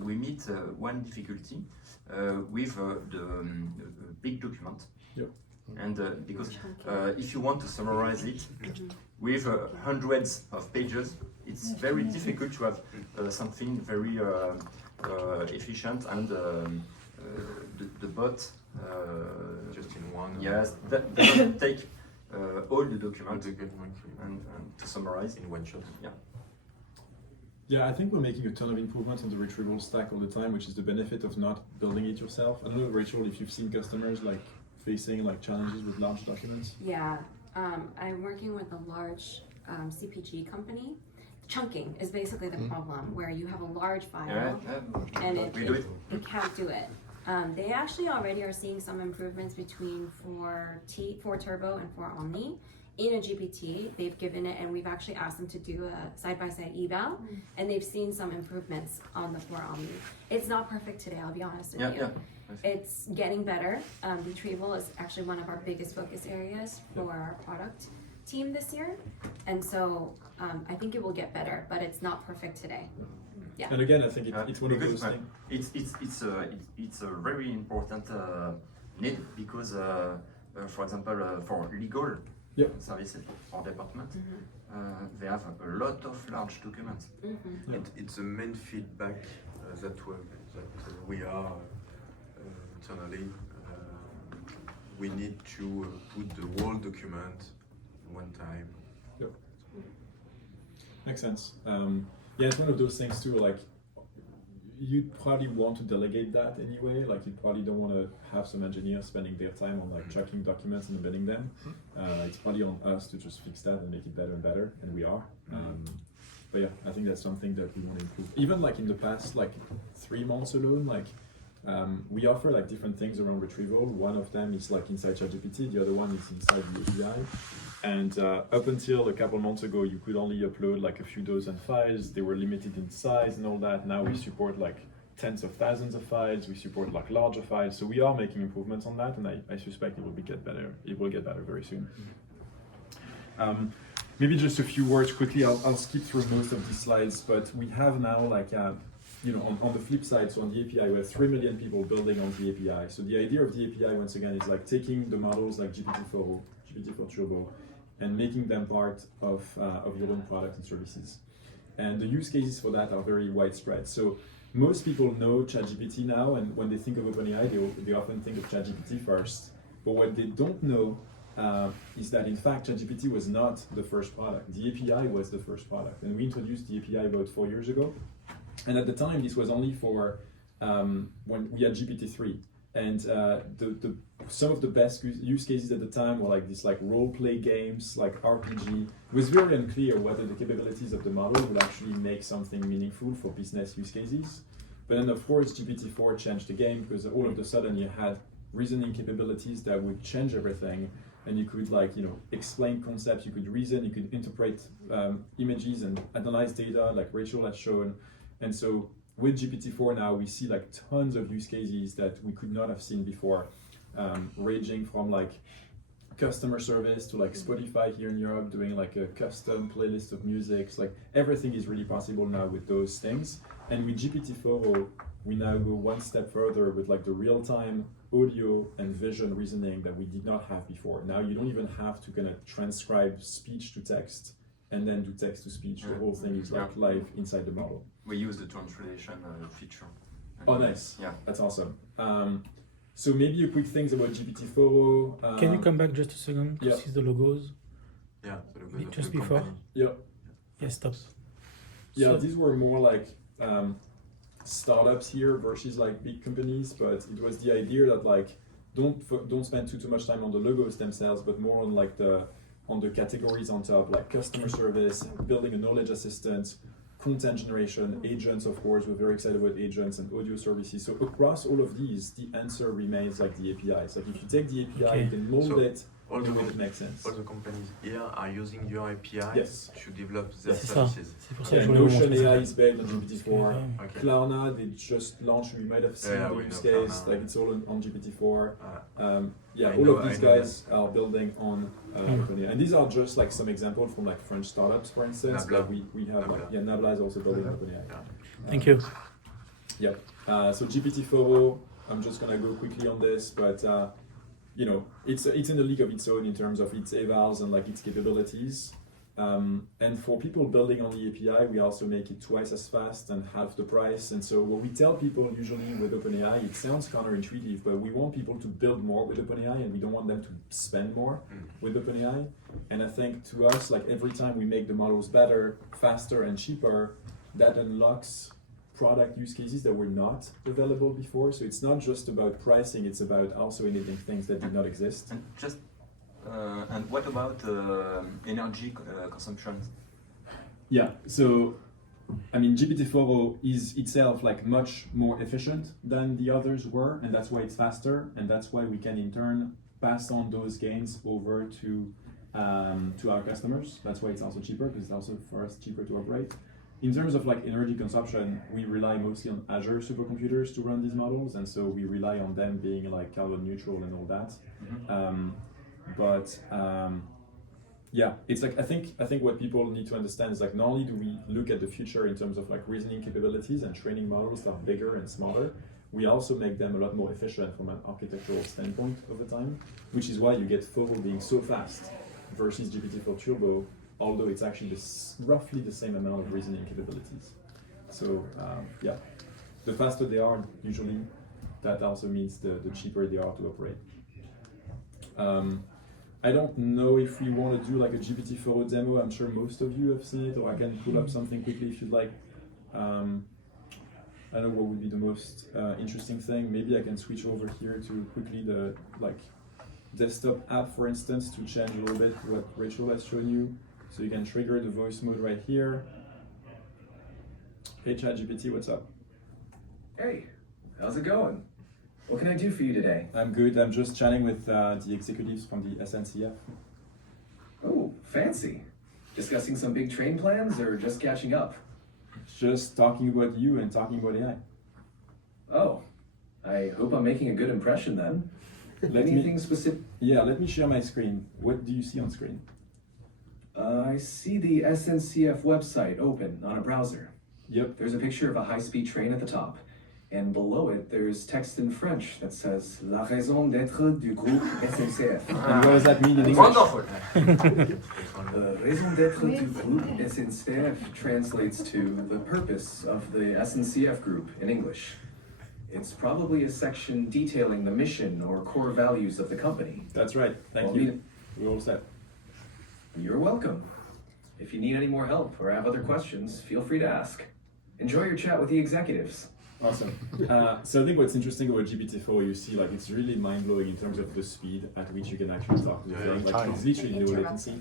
we meet one difficulty with the big document. Yep. And because if you want to summarize it with hundreds of pages, it's very difficult to have something very efficient, and the bot just in one. Yes, that doesn't take all the document and to summarize in one shot. Yeah. Yeah, I think we're making a ton of improvements on the retrieval stack all the time, which is the benefit of not building it yourself. I don't know, Rachel, if you've seen customers like facing like challenges with large documents. Yeah, I'm working with a large CPG company. Chunking is basically the problem, where you have a large file and it can't do it. They actually already are seeing some improvements between 4 Turbo and 4 Omni. In a GPT, they've given it, and we've actually asked them to do a side-by-side eval, and they've seen some improvements on the 4 Omni. It's not perfect today, I'll be honest with you. It's getting better. Retrieval is actually one of our biggest focus areas for our product team this year, and so I think it will get better, but it's not perfect today. Yeah. And again, I think it's one of those things. It's a very important need, because, for example, for legal services or department, they have a lot of large documents. It's the main feedback that we are internally. We need to put the whole document one time. Yep. Makes sense. Yeah, it's one of those things too, like you'd probably want to delegate that anyway. Like you probably don't want to have some engineers spending their time on like tracking documents and embedding them. It's probably on us to just fix that and make it better and better, and we are. But yeah, I think that's something that we want to improve. Even like in the past like 3 months alone, like we offer like different things around retrieval. One of them is like inside ChatGPT, the other one is inside the API. And up until a couple months ago, you could only upload like a few dozen files. They were limited in size and all that. Now we support like tens of thousands of files. We support like larger files. So we are making improvements on that, and I suspect it will get better. It will get better very soon. Maybe just a few words quickly. I'll skip through most of these slides, but we have now like you know, on the flip side, so on the API, we have 3 million people building on the API. So the idea of the API, once again, is like taking the models like GPT-4, GPT-4 Turbo, and making them part of your own products and services. And the use cases for that are very widespread. So most people know ChatGPT now, and when they think of OpenAI, they often think of ChatGPT first. But what they don't know is that in fact ChatGPT was not the first product. The API was the first product, and we introduced the API about 4 years ago. And at the time, this was only for when we had GPT-3. And some of the best use cases at the time were like this, like role-play games, like RPG. It was very unclear whether the capabilities of the model would actually make something meaningful for business use cases. But then, of course, GPT-4 changed the game, because all of a sudden you had reasoning capabilities that would change everything, and you could like, you know, explain concepts, you could reason, you could interpret images and analyze data, like Rachel has shown. And so with GPT-4 now, we see like tons of use cases that we could not have seen before, ranging from like customer service to like Spotify here in Europe doing like a custom playlist of music. Like everything is really possible now with those things. And with GPT-4, we now go one step further with like the real-time audio and vision reasoning that we did not have before. Now you don't even have to kind of transcribe speech to text and then do text to speech. The whole thing is like live inside the model. We use the translation feature. Oh, nice. Yeah. That's awesome. So maybe a quick things about GPT-4. Can you come back just a second to see the logos? Yeah, the logos of just the before. company. Yeah. Yeah, stop. Yeah, So- these were more like startups here versus like big companies, but it was the idea that like don't spend too much time on the logos themselves, but more on like on the categories on top, like customer service, building a knowledge assistant, content generation, agents, of course, we're very excited about agents and audio services. So across all of these, the answer remains like the APIs. Like if you take the API, you can mold it in a way that makes sense. All the companies here are using your API to develop their C'est services. ça. Notion AI is based on GPT-4. Okay. Klarna, they just launched, we might have seen the use case, like it's all on GPT-4. All of these guys are building on OpenAI. And these are just like some examples from like French startups, for instance. Nabla. Like we have Nabla is also building on OpenAI. Thank you. Yep. So GPT-4, I'm just gonna go quickly on this, but you know, it's in a league of its own in terms of its evals and like its capabilities. And for people building on the API, we also make it twice as fast and half the price. And so what we tell people usually with OpenAI, it sounds counterintuitive, but we want people to build more with OpenAI and we don't want them to spend more with OpenAI. And I think to us, like every time we make the models better, faster and cheaper, that unlocks product use cases that were not available before. So it's not just about pricing, it's about also enabling things that did not exist. And just and what about energy consumption? Yeah, so I mean GPT-4 is itself like much more efficient than the others were, and that's why it's faster, and that's why we can in turn pass on those gains over to our customers. That's why it's also cheaper, because it's also for us cheaper to operate. In terms of like energy consumption, we rely mostly on Azure supercomputers to run these models, and so we rely on them being like carbon neutral and all that. Yeah, it's like I think what people need to understand is like not only do we look at the future in terms of like reasoning capabilities and training models that are bigger and smaller, we also make them a lot more efficient from an architectural standpoint over time, which is why you get Fovo being so fast versus GPT-4 Turbo, although it's actually roughly the same amount of reasoning capabilities. So yeah, the faster they are, usually, that also means the cheaper they are to operate. I don't know if we want to do like a GPT-4 demo. I'm sure most of you have seen it, or I can pull up something quickly if you'd like. I don't know what would be the most interesting thing. Maybe I can switch over here to quickly the like desktop app, for instance, to change a little bit what Rachel has shown you. So you can trigger the voice mode right here. Hey ChatGPT, what's up? Hey, how's it going? What can I do for you today? I'm good. I'm just chatting with the executives from the SNCF. Oh, fancy. Discussing some big train plans or just catching up? Just talking about you and talking about AI. Oh, I hope I'm making a good impression then. Anything specific? Yeah, let me share my screen. What do you see on screen? I see the SNCF website open on a browser. Yep. There's a picture of a high-speed train at the top. And below it, there's text in French that says La raison d'être du groupe SNCF. And what does that mean in English? Wonderful! The raison d'être du groupe SNCF translates to the purpose of the SNCF group in English. It's probably a section detailing the mission or core values of the company. That's right. Thank you. We're all set. You're welcome. If you need any more help or have other questions, feel free to ask. Enjoy your chat with the executives. Awesome. So I think what's interesting about GPT-4, you see, like it's really mind-blowing in terms of the speed at which you can actually talk to the thing. Like it's literally no latency.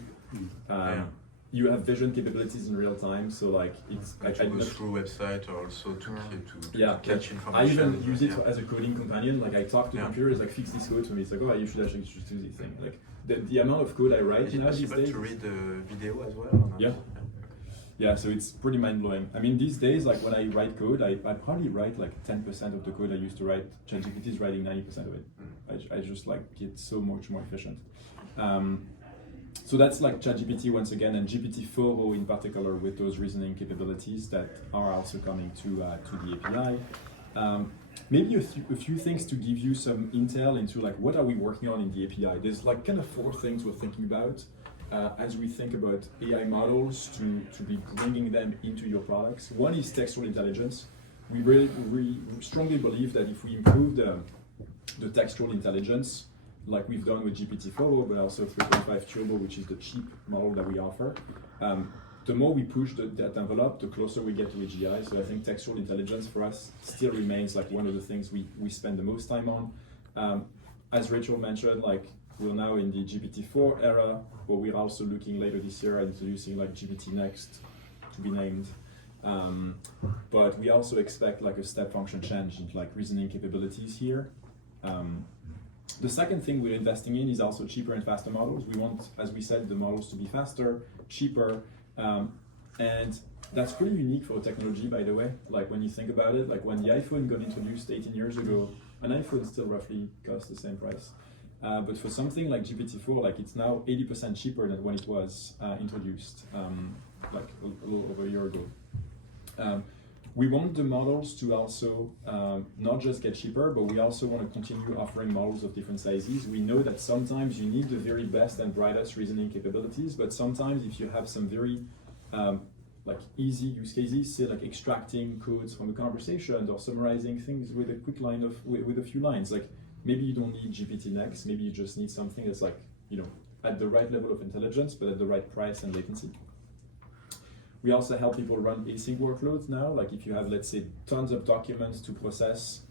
You have vision capabilities in real time, so like it's to go through website or also to catch information. I even use it as a coding companion. Like I talk to computers, like fix this code for me. It's like, oh, you should actually just do this thing. Like the amount of code I write Is it these possible days. to read the video as well? Or not? Yeah. Yeah, so it's pretty mind-blowing. I mean, these days, like when I write code, I probably write like 10% of the code I used to write. ChatGPT is writing 90% of it. I just like get so much more efficient. So that's like ChatGPT once again, and GPT-4 in particular with those reasoning capabilities that are also coming to the API. Maybe a few things to give you some intel into like what are we working on in the API. There's like kind of 4 things we're thinking about. As we think about AI models to be bringing them into your products. One is textual intelligence. We strongly believe that if we improve the textual intelligence, like we've done with GPT-4, but also 3.5 Turbo, which is the cheap model that we offer, the more we push that envelope, the closer we get to AGI. So I think textual intelligence for us still remains like one of the things we spend the most time on. As Rachel mentioned, like we're now in the GPT-4 era, but we're also looking later this year at introducing like GPT next to be named. But we also expect like a step function change in like reasoning capabilities here. The second thing we're investing in is also cheaper and faster models. We want, as we said, the models to be faster, cheaper, and that's pretty unique for technology, by the way. Like when you think about it, like when the iPhone got introduced 18 years ago, an iPhone still roughly costs the same price. But for something like GPT-4, like it's now 80% cheaper than when it was introduced, like a little over a year ago. We want the models to also not just get cheaper, but we also want to continue offering models of different sizes. We know that sometimes you need the very best and brightest reasoning capabilities, but sometimes if you have some very like easy use cases, say like extracting codes from a conversation or summarizing things with a quick line of with a few lines, like maybe you don't need GPT next, maybe you just need something that's like, you know, at the right level of intelligence, but at the right price and latency. We also help people run async workloads now. Like if you have, let's say, tons of documents to process,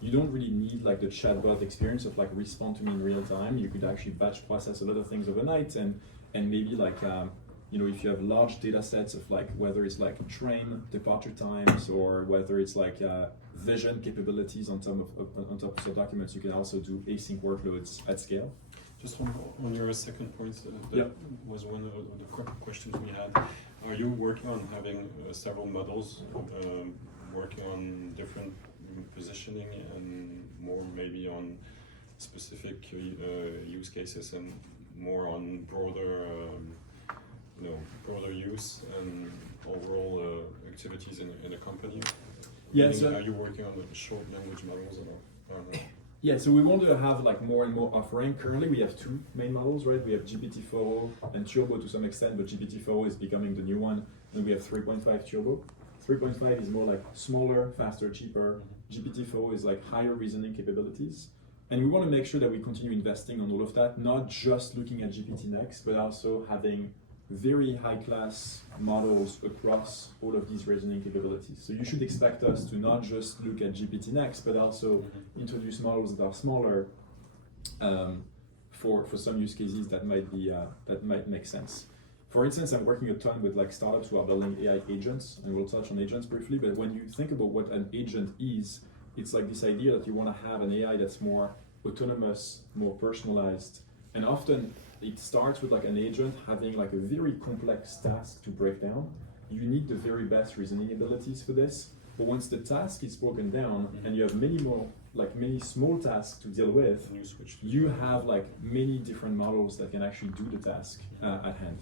you don't really need like the chatbot experience of like respond to me in real time. You could actually batch process a lot of things overnight, and maybe like you know, if you have large data sets of like whether it's like train departure times or whether it's like vision capabilities on top of some documents, you can also do async workloads at scale. Just on your second point, that was one of the questions we had. Are you working on having several models, working on different positioning and more maybe on specific use cases and more on broader, broader use and overall activities in a company? Yeah. Meaning, So are you working on the short language models or no? yeah, so we want to have like more and more offering. Currently we have two main models, right? We have GPT-4 and Turbo to some extent, but GPT-4 is becoming the new one. Then we have 3.5 Turbo. 3.5 is more like smaller, faster, cheaper. GPT-4 is like higher reasoning capabilities. And we want to make sure that we continue investing on all of that, not just looking at GPT next, but also having very high-class models across all of these reasoning capabilities. So you should expect us to not just look at GPT next, but also introduce models that are smaller for some use cases that might be that might make sense. For instance, I'm working a ton with like startups who are building AI agents, and we'll touch on agents briefly. But when you think about what an agent is, it's like this idea that you want to have an AI that's more autonomous, more personalized, and often it starts with like an agent having like a very complex task to break down. You need the very best reasoning abilities for this. But once the task is broken down and you have many more, like many small tasks to deal with, you have like many different models that can actually do the task at hand.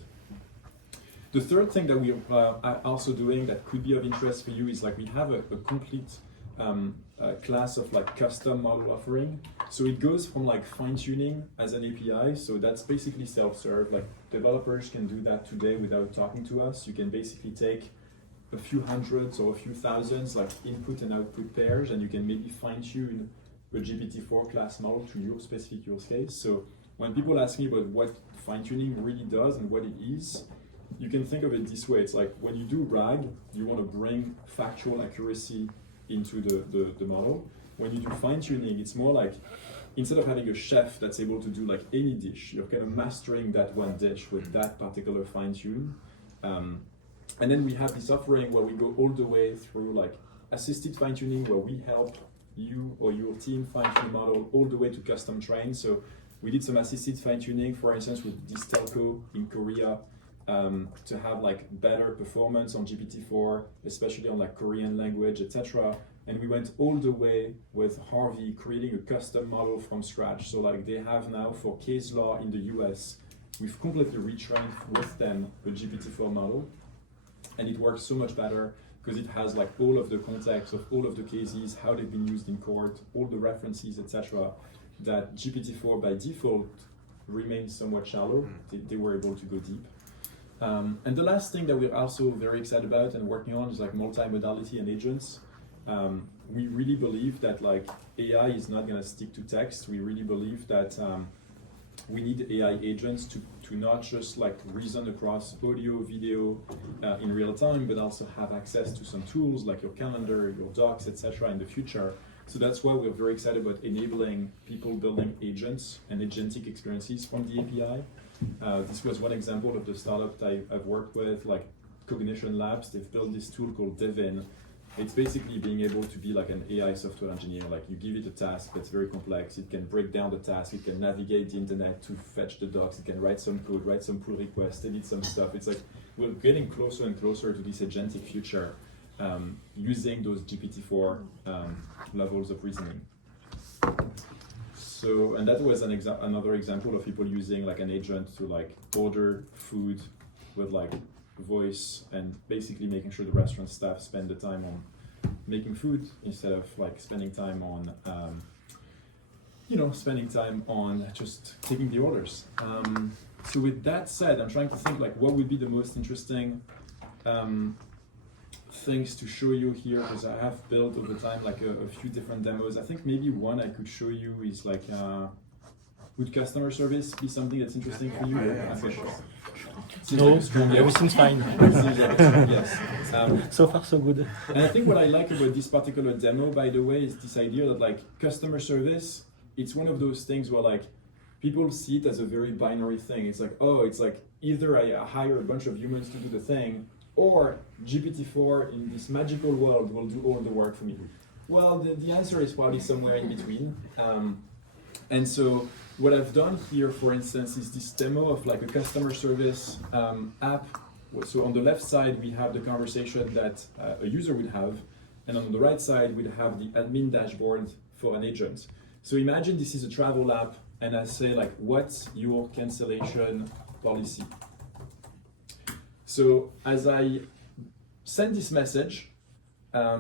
The third thing that we are also doing that could be of interest for you is like we have a complete class of like custom model offering. So it goes from like fine-tuning as an API, so that's basically self-serve. Like developers can do that today without talking to us. You can basically take a few hundreds or a few thousands like input and output pairs, and you can maybe fine-tune a GPT-4 class model to your specific use case. So when people ask me about what fine-tuning really does and what it is, you can think of it this way. It's like when you do RAG, you want to bring factual accuracy into the model. When you do fine-tuning, it's more like instead of having a chef that's able to do like any dish, you're kind of mastering that one dish with that particular fine-tune. And then we have this offering where we go all the way through like assisted fine-tuning, where we help you or your team fine-tune the model all the way to custom train. So we did some assisted fine-tuning, for instance, with this telco in Korea, to have like better performance on GPT-4, especially on like Korean language, etc. And we went all the way with Harvey creating a custom model from scratch. So like they have now for case law in the US, we've completely retrained with them the GPT-4 model. And it works so much better because it has like all of the context of all of the cases, how they've been used in court, all the references, etc. That GPT-4 by default remains somewhat shallow. They were able to go deep. And the last thing that we're also very excited about and working on is like multimodality and agents. We really believe that like AI is not going to stick to text. We really believe that we need AI agents to not just like reason across audio, video in real time, but also have access to some tools like your calendar, your docs, etc. in the future So that's why we're very excited about enabling people building agents and agentic experiences from the API. This was one example of the startup I've worked with, like Cognition Labs. They've built this tool called Devin. It's basically being able to be like an AI software engineer. Like you give it a task that's very complex. It can break down the task. It can navigate the internet to fetch the docs. It can write some code, write some pull requests, edit some stuff. It's like we're getting closer and closer to this agentic future using those GPT-4 levels of reasoning. So, and that was another example of people using like an agent to like order food with like voice and basically making sure the restaurant staff spend the time on making food instead of like spending time on just taking the orders. So with that said, I'm trying to think like what would be the most interesting things to show you here, because I have built over time like a few different demos. I think maybe one I could show you is like would customer service be something that's interesting for you? Okay. No, everything's fine. Yes. So far so good. And I think what I like about this particular demo, by the way, is this idea that like customer service, it's one of those things where like people see it as a very binary thing. It's like, oh, it's like either I hire a bunch of humans to do the thing, or GPT-4 in this magical world will do all the work for me. Well, the answer is probably somewhere in between. And so what I've done here, for instance, is this demo of like a customer service app. So on the left side, we have the conversation that a user would have, and on the right side, we'd have the admin dashboard for an agent. So imagine this is a travel app, and I say like, what's your cancellation policy? So as I send this message,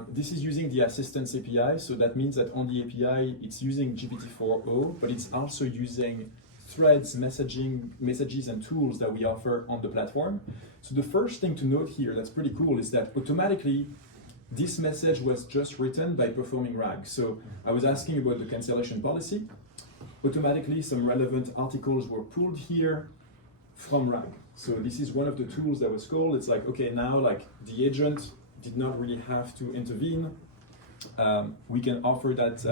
this is using the Assistance API, so that means that on the API, it's using GPT-4o, but it's also using threads, messages, and tools that we offer on the platform. So the first thing to note here that's pretty cool is that automatically, this message was just written by performing RAG. So I was asking about the cancellation policy. Automatically, some relevant articles were pulled here from RAG. So this is one of the tools that was called. It's like, okay, now like the agent did not really have to intervene. We can offer that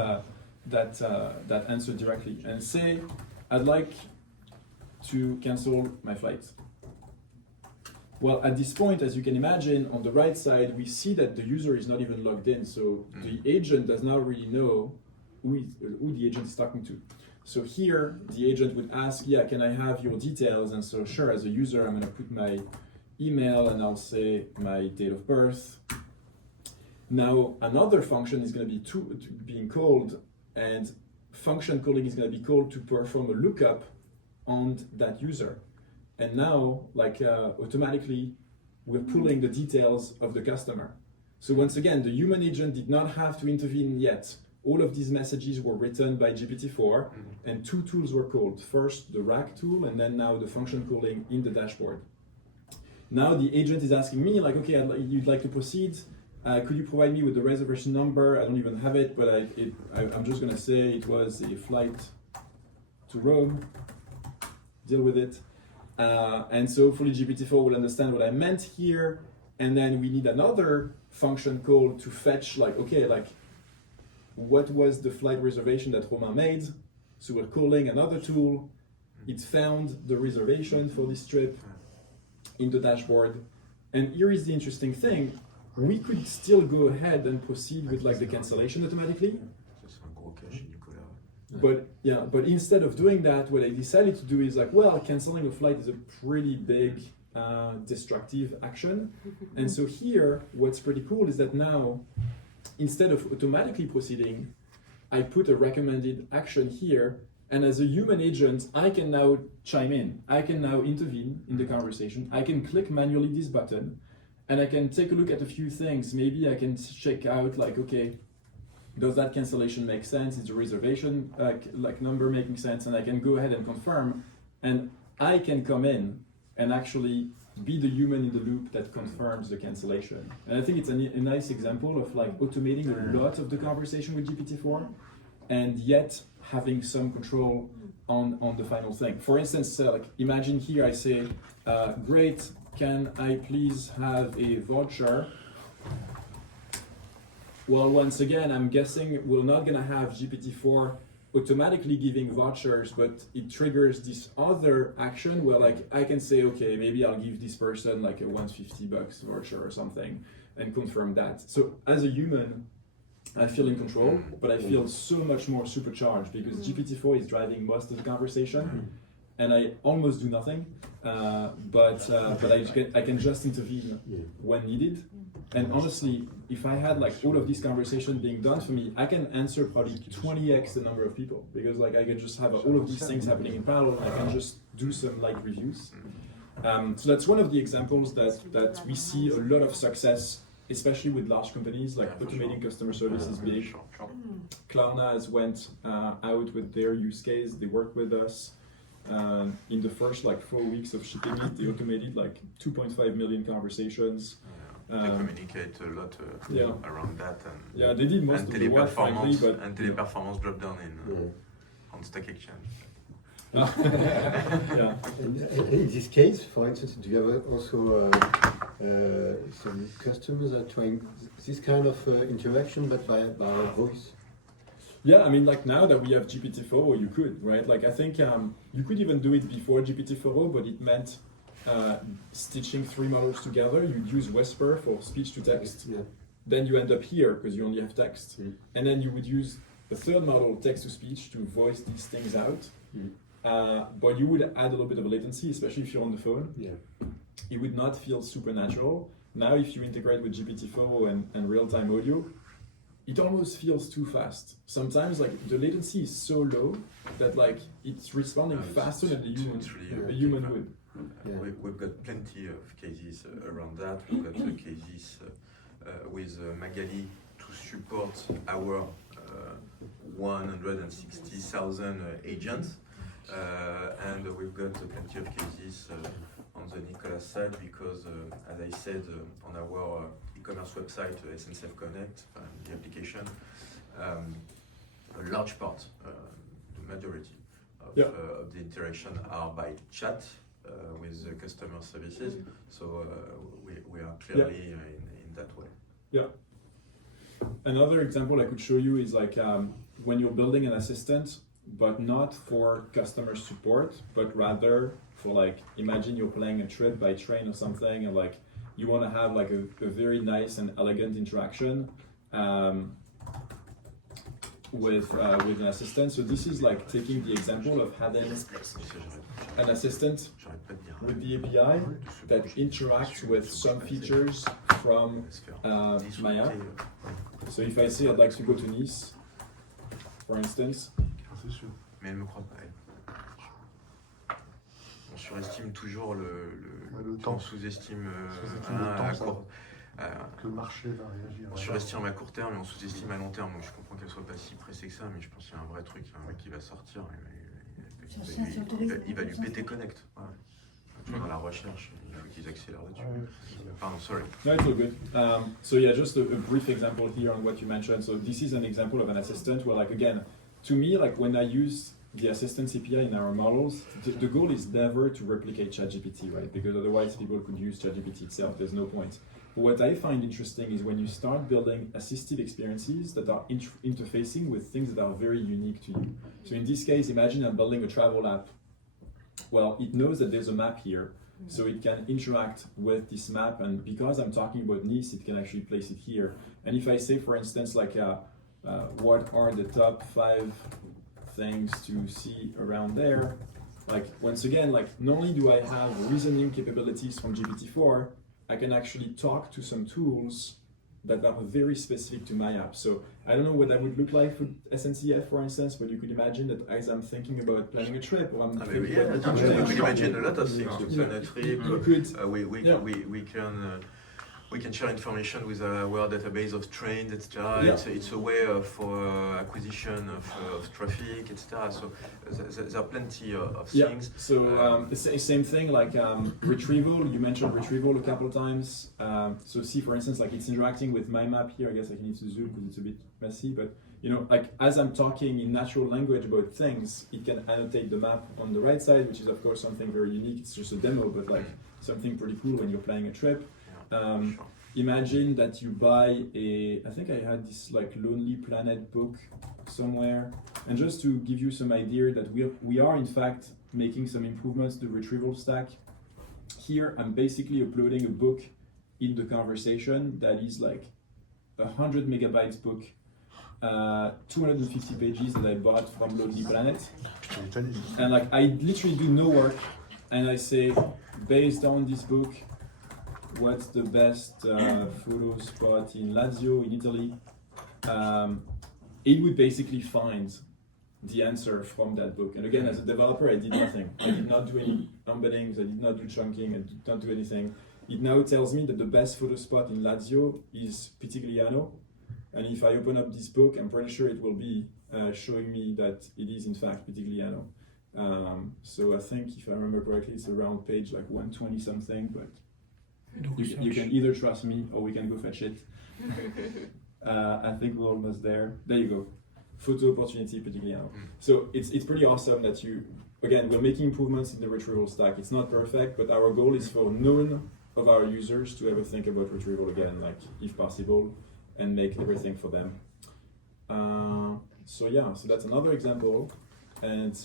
answer directly and say, I'd like to cancel my flight. Well, at this point, as you can imagine, on the right side, we see that the user is not even logged in. So the agent does not really know who the agent is talking to. So here, the agent would ask, yeah, can I have your details? And so sure, as a user, I'm gonna put my email and I'll say my date of birth. Now, another function is gonna be being called, and function calling is gonna be called to perform a lookup on that user. And now, like automatically, we're pulling the details of the customer. So once again, the human agent did not have to intervene yet. All of these messages were written by GPT-4, and two tools were called. First, the RAG tool, and then now the function calling in the dashboard. Now the agent is asking me, like, okay, you'd like to proceed. Could you provide me with the reservation number? I don't even have it, but I'm just gonna say it was a flight to Rome. Deal with it. And so hopefully GPT-4 will understand what I meant here. And then we need another function call to fetch, like, okay, like, what was the flight reservation that Romain made? So we're calling another tool. It found the reservation for this trip in the dashboard. And here is the interesting thing. We could still go ahead and proceed with like the cancellation automatically. But yeah, but instead of doing that, what I decided to do is like, well, canceling a flight is a pretty big destructive action. And so here, what's pretty cool is that now, instead of automatically proceeding, I put a recommended action here, and as a human agent, I can now chime in. I can now intervene in the conversation. I can click manually this button, and I can take a look at a few things. Maybe I can check out like, okay, does that cancellation make sense? Is the reservation like number making sense? And I can go ahead and confirm, and I can come in and actually be the human in the loop that confirms the cancellation. And I think it's a nice example of like automating a lot of the conversation with GPT-4 and yet having some control on the final thing. For instance, like imagine here I say, great, can I please have a voucher? Well, once again, I'm guessing we're not gonna have GPT-4 automatically giving vouchers, but it triggers this other action where like I can say, okay, maybe I'll give this person like a $150 voucher or something and confirm that. So as a human, I feel in control, but I feel so much more supercharged because GPT-4 is driving most of the conversation, and I almost do nothing. But I can just intervene when needed. And honestly, if I had like all of this conversation being done for me, I can answer probably 20x the number of people because like I can just have all of these things happening in parallel, and I can just do some like reviews. So that's one of the examples that we see a lot of success, especially with large companies, like automating customer service is big. Klarna has went out with their use case. They worked with us. In the first like 4 weeks of shipping it, they automated like 2.5 million conversations. They communicate a lot around that. And, they did most of the work, frankly, but... And Teleperformance drop down on Stack Exchange. And in this case, for instance, do you have also some customers are trying this kind of interaction, but by voice? Yeah, I mean, like now that we have GPT-4, you could, right? Like I think you could even do it before GPT-4, but it meant stitching 3 models together. You'd use Whisper for speech to text. Then you end up here because you only have text. And then you would use the third model, text to speech, to voice these things out. But you would add a little bit of a latency, especially if you're on the phone. It would not feel super natural. Now, if you integrate with GPT-4 and real-time audio, it almost feels too fast. Sometimes like the latency is so low that like it's responding faster than a human would. We've got plenty of cases around that. We've got cases with Magali to support our 160,000 agents. And we've got plenty of cases on the Nicolas side because, as I said, on our e-commerce website, SNCF Connect, the application, a large part, the majority of the interaction are by chat with customer services. So we are clearly in that way. Yeah. Another example I could show you is like when you're building an assistant, but not for customer support, but rather for like, imagine you're planning a trip by train or something, and like you want to have like a very nice and elegant interaction with an assistant. So this is like taking the example of having an assistant with the API that interacts with some features from my app. So if I say I'd like to go to Nice, for instance. Mais elle me croit pas. On surestime toujours le temps, on sous-estime que le marché va réagir. On surestime à court terme et on sous-estime à long terme. Donc je comprends qu'elle soit pas si pressée que ça, mais je pense qu'il y a un vrai truc, il y a un mec qui va sortir. Il va lui péter Connect. Voilà. Dans la recherche, il faut qu'ils accélèrent là-dessus. Pardon, sorry. No, it's all good. So yeah, just a brief example here on what you mentioned. So this is an example of an assistant where, like, again, to me, like when I use the assistance API in our models, the goal is never to replicate ChatGPT, right? Because otherwise people could use ChatGPT itself. There's no point. But what I find interesting is when you start building assistive experiences that are interfacing with things that are very unique to you. So in this case, imagine I'm building a travel app. Well, it knows that there's a map here, so it can interact with this map, and because I'm talking about Nice, it can actually place it here. And if I say, for instance, like, what are the top 5 things to see around there? Like, once again, like, not only do I have reasoning capabilities from GPT-4, I can actually talk to some tools that are very specific to my app. So I don't know what that would look like for SNCF, for instance, but you could imagine that as I'm thinking about planning a trip, or I'm thinking about we could imagine a lot of things to plan a trip. We can share information with our database of trains, etc. Yeah. It's a way for acquisition of traffic, etc. So there are plenty of things. So same thing, like retrieval. You mentioned retrieval a couple of times. So see, for instance, like it's interacting with my map here. I guess I need to zoom because it's a bit messy, but you know, like as I'm talking in natural language about things, it can annotate the map on the right side, which is of course something very unique. It's just a demo, but like something pretty cool when you're planning a trip. imagine that you buy I think I had this like Lonely Planet book somewhere, and just to give you some idea that we are in fact making some improvements to the retrieval stack. Here I'm basically uploading a book in the conversation that is like 100 megabytes book, 250 pages that I bought from Lonely Planet, and like I literally do no work, and I say, based on this book, what's the best photo spot in Lazio in Italy? It would basically find the answer from that book. And again, as a developer, I did nothing. I did not do any embeddings, I did not do chunking, I did not do anything. It now tells me that the best photo spot in Lazio is Pitigliano. And if I open up this book, I'm pretty sure it will be showing me that it is in fact Pitigliano. So I think, if I remember correctly, it's around page like 120 something, but you can either trust me or we can go fetch it. I think we're almost there. There you go. Photo opportunity Pitigliano. So it's pretty awesome that we're making improvements in the retrieval stack. It's not perfect, but our goal is for none of our users to ever think about retrieval again, like if possible, and make everything for them. So that's another example. And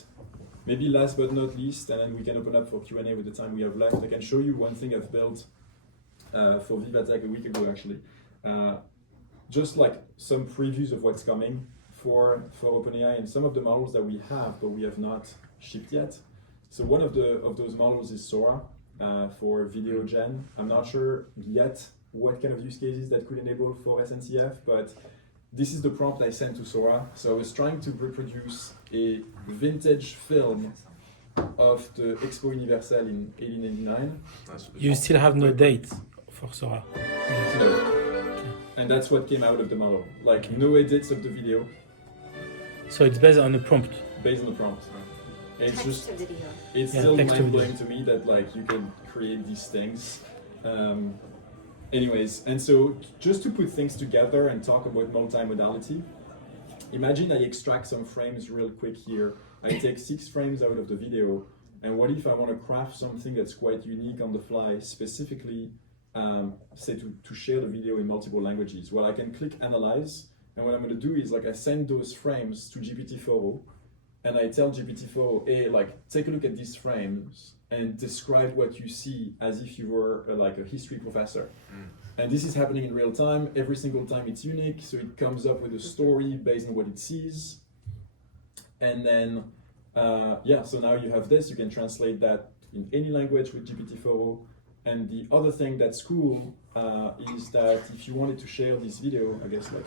maybe last but not least, and then we can open up for Q&A with the time we have left, I can show you one thing I've built for Vivatech a week ago actually. Just like some previews of what's coming for OpenAI and some of the models that we have but we have not shipped yet. So one of those models is Sora for video gen. I'm not sure yet what kind of use cases that could enable for SNCF, but this is the prompt I sent to Sora. So I was trying to reproduce a vintage film of the Expo Universelle in 1889. You still have no date for Sora? And that's what came out of the model. Like no edits of the video. So it's based on a prompt? Based on the prompt. And it's Text to video. It's still mind-blowing to me that like you can create these things. Anyways, and so just to put things together and talk about multimodality, imagine I extract some frames real quick here. I take 6 frames out of the video, and what if I want to craft something that's quite unique on the fly, specifically, say to share the video in multiple languages? Well, I can click Analyze, and what I'm going to do is like I send those frames to GPT-4o, and I tell GPT-4o, hey, like take a look at these frames and describe what you see as if you were like a history professor. And this is happening in real time. Every single time it's unique, so it comes up with a story based on what it sees. And then, so now you have this, you can translate that in any language with GPT-4o. And the other thing that's cool is that if you wanted to share this video, I guess like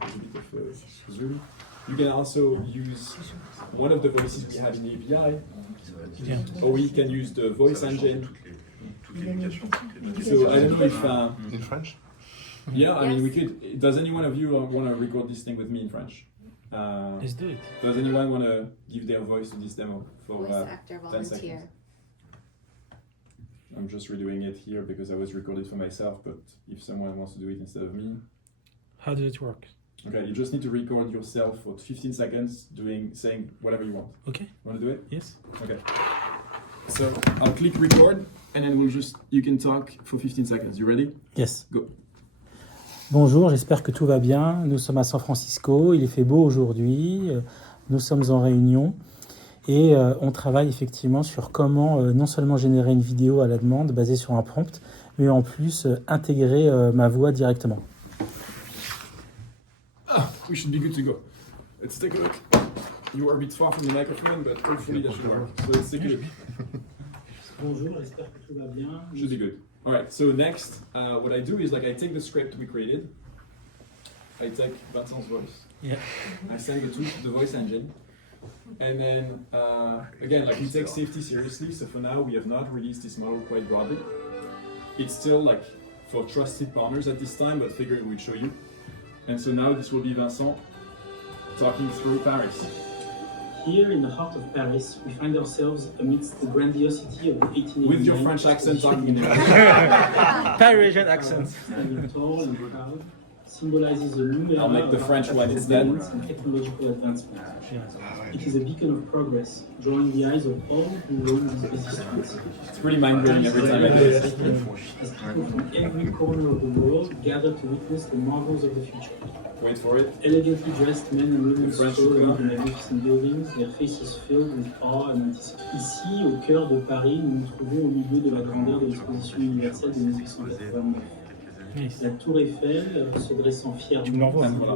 a bit of Zoom, you can also use one of the voices we have in the API, or we can use the voice engine. So I don't know if... in French? Yeah, I mean, we could... Does any one of you want to record this thing with me in French? Let's do it. Does anyone want to give their voice to this demo for Voice actor 10 volunteer. seconds? I'm just redoing it here because I was recorded for myself, but if someone wants to do it instead of me... How does it work? Okay, you just need to record yourself for 15 seconds saying whatever you want. Okay. Want to do it? Yes. Okay. So I'll click record and then you can talk for 15 seconds. You ready? Yes. Go. Bonjour, j'espère que tout va bien. Nous sommes à San Francisco, il fait beau aujourd'hui, nous sommes en réunion et on travaille effectivement sur comment non seulement générer une vidéo à la demande basée sur un prompt, mais en plus intégrer ma voix directement. We should be good to go. Let's take a look. You are a bit far from the microphone, but hopefully that should work. So let's take a look. Bonjour, j'espère que tout va bien. Should be good. All right, so next, what I do is like I take the script we created. I take Vincent's voice. Yeah. I send it to the voice engine. And then, again, like we take safety seriously. So for now, we have not released this model quite broadly. It's still like for trusted partners at this time, but figured we'd show you. And so now this will be Vincent talking through Paris. Here in the heart of Paris, we find ourselves amidst the grandiosity of the 1889. With your French accent talking in English. Parisian accent. Tall and proud, symbolizes a new era I'll make the of French one artificial instead. intelligence and technological advancement. It is a beacon of progress, drawing the eyes of all who roam these busy streets. It's pretty mind-blowing every time I do it. As people from every corner of the world gather to witness the marvels of the future. Wait for it. Elegantly dressed men and women French stroll chocolat. around the magnificent buildings, their faces filled with awe and anticipation. Ici, au cœur de Paris, nous nous trouvons au milieu de la grandeur de l'exposition universelle de 1889. La tour Eiffel se dressant fièrement. Tu me l'envoies, hein, voilà.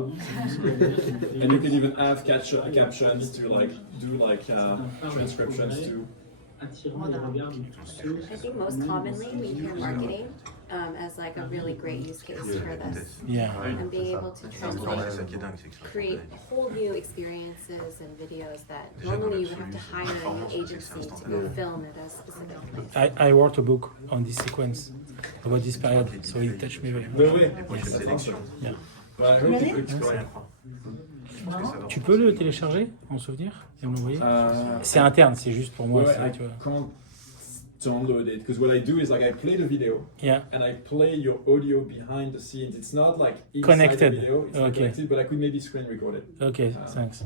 And you can even have captions to like do like transcriptions too. Attirant les regards de tous ceux. I think most commonly we hear marketing as like a really great use case for this. Yeah. And being able to translate, create whole new experiences and videos that normally you would have to hire a new agency to go film at a specific place. I wrote a book on this sequence about this period, so it touched me very much. No way. Yes. That's awesome. Yeah. Well, I hope you could explain. Tu peux le télécharger en souvenir et me l'envoyer? C'est interne, c'est juste pour moi. Well, c'est, I tu vois. can't download it because what I do is like I play the video and I play your audio behind the scenes. It's not like inside Connected. the video, it's not Okay. connected, but I could maybe screen record it. Okay, thanks.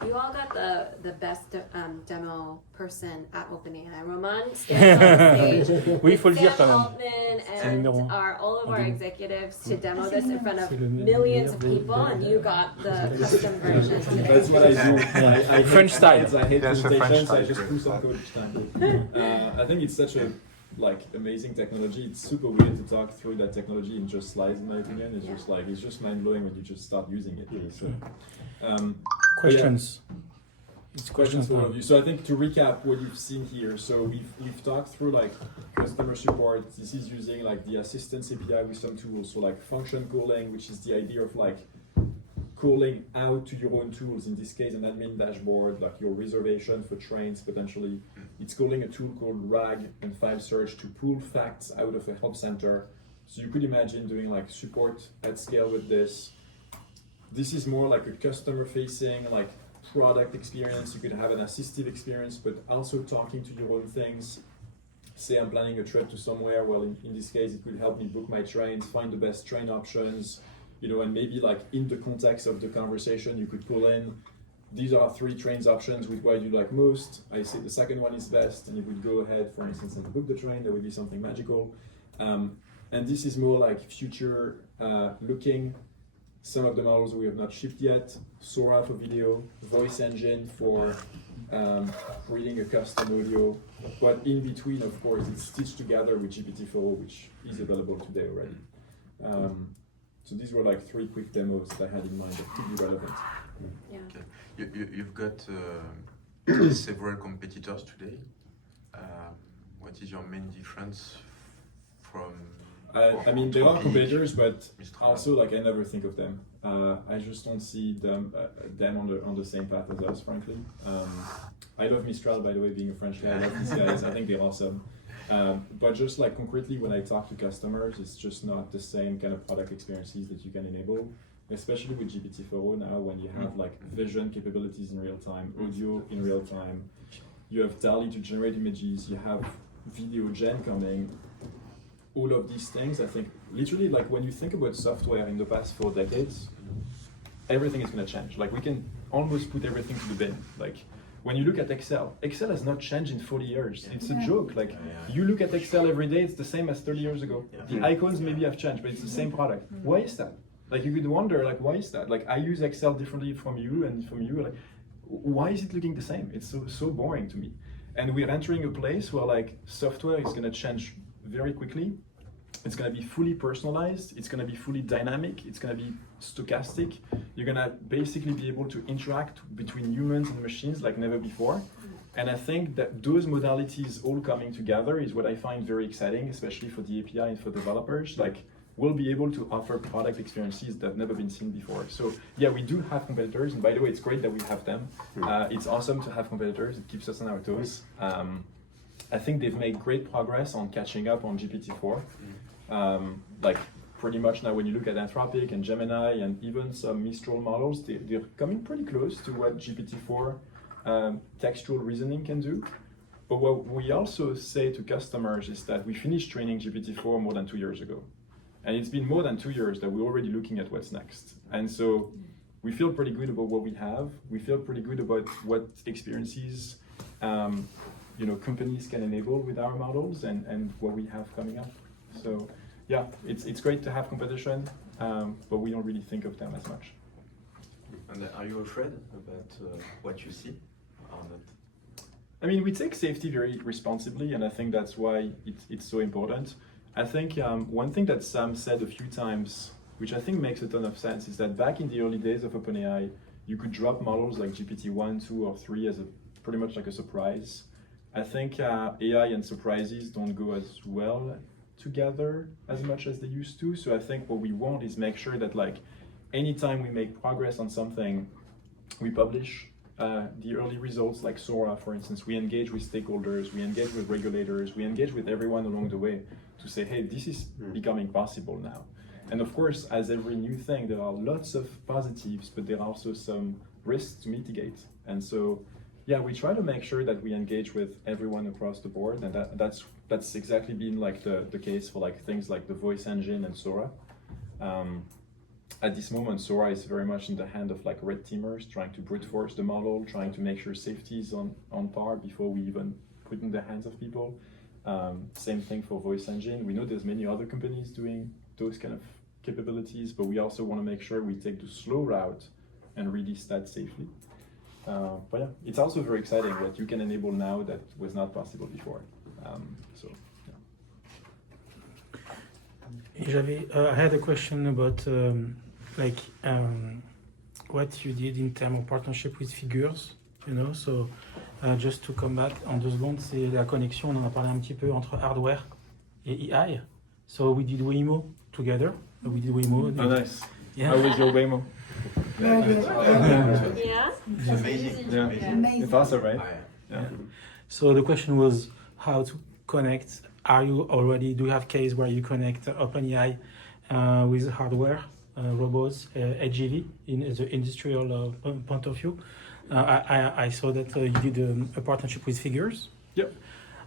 You all got the best demo person at OpenAI. Roman stands on the stage. Oui, il faut le dire Sam quand même. Altman C'est le numéro un. all of our executives to demo this in front of C'est le millions of meilleur people, and you got the custom version today. That's what I do. I French style. I hate Yes, a French presentations. style. I just pull some code each time. I think it's such a amazing technology. It's super weird to talk through that technology in just slides. In my opinion, it's just mind blowing when you just start using it. So, Questions. It's questions for all of you. So I think to recap what you've seen here, so we've talked through like customer support. This is using like the assistance API with some tools. So like function calling, which is the idea of like calling out to your own tools. In this case, an admin dashboard, like your reservation for trains potentially. It's calling a tool called RAG and file search to pull facts out of a help center. So you could imagine doing like support at scale with this. This is more like a customer facing, like product experience. You could have an assistive experience, but also talking to your own things. Say I'm planning a trip to somewhere. Well, in this case, it could help me book my trains, find the best train options, and maybe like in the context of the conversation, you could pull in, these are 3 trains options, with what you like most. I say the second one is best, and you would go ahead, for instance, and book the train. There would be something magical. And this is more like future looking. Some of the models we have not shipped yet, Sora for video, voice engine for creating a custom audio, but in between, of course, it's stitched together with GPT-4, which is available today already. So these were like 3 quick demos that I had in mind that could be relevant. Yeah. Okay. You've got several competitors today. What is your main difference from? I mean, there are competitors, but also like I never think of them. I just don't see them on the same path as us, frankly. I love Mistral, by the way, being a French guy. I love these guys. I think they're awesome. But just like concretely, when I talk to customers, it's just not the same kind of product experiences that you can enable, especially with GPT-4 now, when you have like vision capabilities in real time, audio in real time. You have DALL-E to generate images. You have video gen coming. All of these things, I think, literally, like when you think about software in the past 4 decades, everything is going to change. Like we can almost put everything to the bin. Like when you look at Excel has not changed in 40 years. It's a joke. Like you look at Excel every day, it's the same as 30 years ago. The icons maybe have changed, but it's the same product. Why is that? Like you could wonder, like why is that? Like I use Excel differently from you and from you. Like why is it looking the same? It's so boring to me. And we're entering a place where like software is going to change very quickly. It's going to be fully personalized. It's going to be fully dynamic. It's going to be stochastic. You're going to basically be able to interact between humans and machines like never before. And I think that those modalities all coming together is what I find very exciting, especially for the API and for developers. Like we'll be able to offer product experiences that have never been seen before. So yeah, we do have competitors. And by the way, it's great that we have them. It's awesome to have competitors. It keeps us on our toes. I think they've made great progress on catching up on GPT-4. Like pretty much now when you look at Anthropic and Gemini and even some Mistral models, they're coming pretty close to what GPT-4 textual reasoning can do. But what we also say to customers is that we finished training GPT-4 more than 2 years ago. And it's been more than 2 years that we're already looking at what's next. And so we feel pretty good about what we have. We feel pretty good about what experiences companies can enable with our models and what we have coming up. So yeah, it's great to have competition, but we don't really think of them as much. And are you afraid about what you see or not? I mean, we take safety very responsibly, and I think that's why it's so important. I think one thing that Sam said a few times, which I think makes a ton of sense, is that back in the early days of OpenAI, you could drop models like GPT-1, 2, or 3 as pretty much like a surprise. I think AI and surprises don't go as well together as much as they used to. So I think what we want is make sure that like anytime we make progress on something, we publish the early results, like Sora, for instance. We engage with stakeholders, we engage with regulators, we engage with everyone along the way to say, hey, this is becoming possible now. And of course, as every new thing, there are lots of positives, but there are also some risks to mitigate. And so, yeah, we try to make sure that we engage with everyone across the board, and that's exactly been like the case for like things like the voice engine and Sora. At this moment, Sora is very much in the hand of like red teamers trying to brute force the model, trying to make sure safety is on par before we even put it in the hands of people. Same thing for voice engine. We know there's many other companies doing those kind of capabilities, but we also want to make sure we take the slow route and release that safely. But yeah, it's also very exciting what you can enable now that was not possible before. I had a question about what you did in terms of partnership with figures, so just to come back en 2 secondes, c'est la connexion, on en a parlé un petit peu entre hardware et AI. So we did Waymo together. We did Waymo. Oh, nice. Yeah. How was your Waymo? Yeah. It's amazing. Yeah. Amazing. It's awesome, right? Yeah. So the question was how to connect. Do you have case where you connect OpenAI with hardware, robots, HGV in the industrial point of view? I saw that you did a partnership with Figures. Yep.